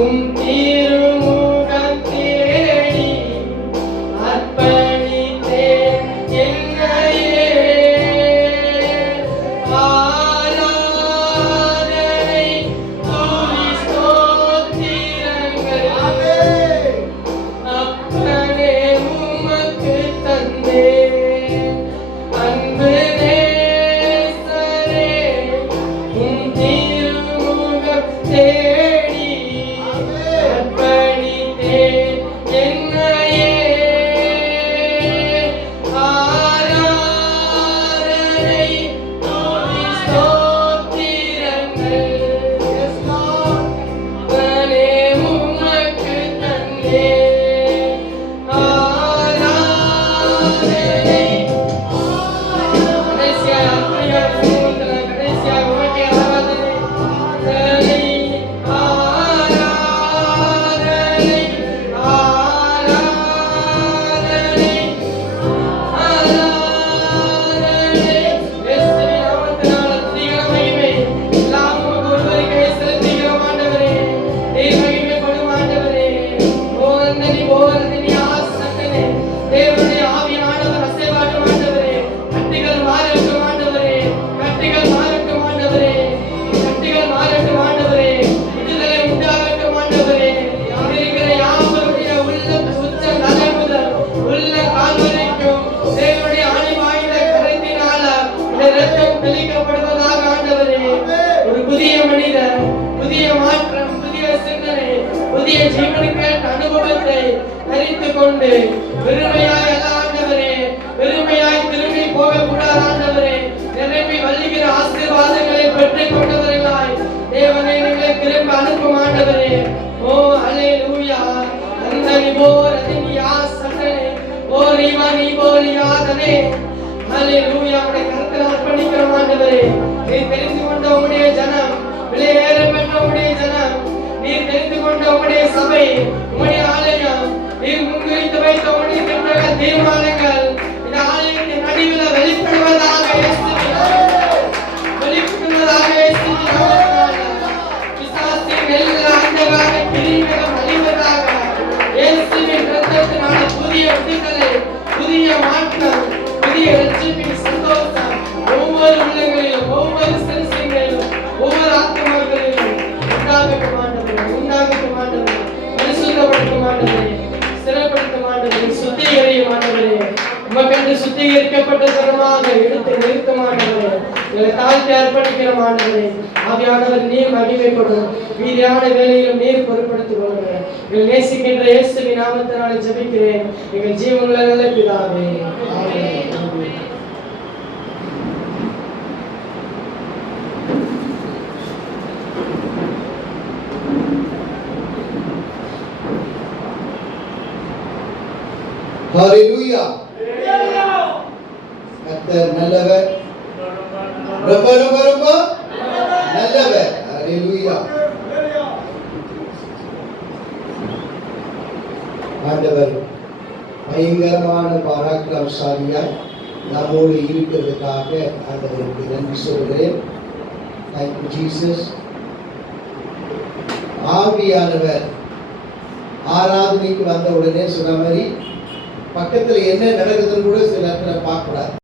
உம் திருமுகம் தேடி அர்ப்பணித்தேன் என்னையே. ஆராதனை துதி ஸ்தோத்திரங்கள் அப்பனே உமக்கு தந்தேன். அன்பு நேசரே உம் திருமுகம் தேடி அர்ப்பணித்தேன் என்னையே. ஆராதனை துதி ஸ்தோத்திரங்கள் அப்பனே உமக்கு தந்தேன். ஆராதனை கடைசியாக அப்படியான சமூகத்தில் கடைசியாக உமக்கே ஆராதனை. ஆராதனை ஆராதனை ஆராதனை இயேசுவின் நாமத்தினால துதிகள் மகிமை எல்லாம் உமக்கு ஒருவருக்கே செலுத்துகிறோம் ஆண்டவரே. நீர் மகிமைப்படும் ஆண்டவரே. ஓரந்தனி ஆசக்கனே தேவனுடைய ஆவியானவர் அசைவாட்டும் ஆண்டவரே. கட்டுகள் மாறட்டும் ஆண்டவரே. கட்டுகள் மாறட்டும் ஆண்டவரே. கட்டுகள் மாறட்டும் ஆண்டவரே. விடுதலை உண்டாகட்டும் ஆண்டவரே. இருக்கிற யாவருடைய உள்ளம் உச்சம் தலை முதல் உள்ள கால் வரைக்கும் தேவனுடைய ஆணிவாய்ந்த கரத்தினால இந்த இரத்தம் தெளிக்கப்படுவதாக ஆண்டவரே. ஒரு புதிய மனிதர், புதிய மாற்றம், புதிய சிந்தனை, புதிய ஜீவனுக்கேற்ற அனுபவத்தை தரித்துக் கொண்டு வெறுமையாய் அல்ல ஆண்டவரே, வெறுமையாய் திரும்பி போகக்கூடாது ஆண்டவரே. நிரம்பி வழிகிற ஆசீர்வாதங்களை பெற்றுக் கொண்டவர்களாய் தேவனை நீங்களை திரும்ப அனுப்பும் ஆண்டவரே. ஓ அல்லேலூயா. அந்த நிபோர் அதினியா சட்டனே ஓ ரீவா நிபோலியாதனே. அல்லேலூயா. உடைய கருத்தில் அர்ப்பணிக்கிறோம் ஆண்டவரே. நீர் தெரிந்து கொண்ட உம்முடைய ஜனம், விலையேற பெற்ற உம்முடைய ஜனம், நீர் தெரிந்து கொண்ட உம்முடைய சபை, உம்முடைய ஆலயம், நீர் முன்குறித்து வைத்த உம்முடைய திட்டங்கள், தீர்மானங்கள் இந்த ஆலயத்தின் நடுவில் வெளிப்படுவதாக இயேசுவின் நாமத்தில். வெளிப்படுவதாக இயேசுவின் நாமத்தினால. பிசாசின் எல்லா அந்தகார கிரியைகளும் அழிவதாக இயேசுவின் இரத்தத்தினால. புதிய விடுதலை, புதிய மாற்றம், புதிய ரட்சிப்பின் சந்தோஷம் ஒவ்வொரு உள்ளங்களிலும், ஒவ்வொரு சிறுசிகளிலும், ஒவ்வொரு ஆத்மாக்களிலும் உண்டாகட்டும் ஆண்டவரே. உண்டாகட்டும் ஆண்டவரே. பரிசுத்தப்படுத்தும் ஆண்டவரே. ஸ்திரப்படுத்தும் ஆண்டவரே. சுத்திகரியும் ஆண்டவரே. உமக்கென்று சுத்திகரிக்கப்பட்ட ஜனமாக எடுத்து நிறுத்தும் ஆண்டவரே. எங்களை தாழ்த்தி அர்ப்பணிக்கிறோம் ஆண்டவரே. ஆவியானவர் நீர் மகிமைப்படும். மீதியான வேலையிலும் நீர் பொறுப்படுத்திக் கொள்ளுங்க. எங்கள் நேசிக்கின்ற இயேசுவின் நாமத்தினாலே ஜெபிக்கிறேன் எங்கள் ஜீவனுள்ள நல்ல பிதாவே. ஆமென். ஹalleluya. கர்த்தர் நல்லவர், ரொம்ப ரொம்ப ரொம்ப நல்லவர். ஹalleluya. ஆண்டவர் பயங்கரமான பராக்கிரமசாலியாய் நம்மோடு இருக்கிறதுக்காக ஆண்டவருக்கு நன்றி சொல்கிறேன். Thank you Jesus. ஆவியானவர் ஆராதனைக்கு வந்த உடனே சொன்ன மாதிரி பக்கத்துல என்ன நடக்குதுன்னு கூட சில நேரத்துல பார்க்க கூடாது.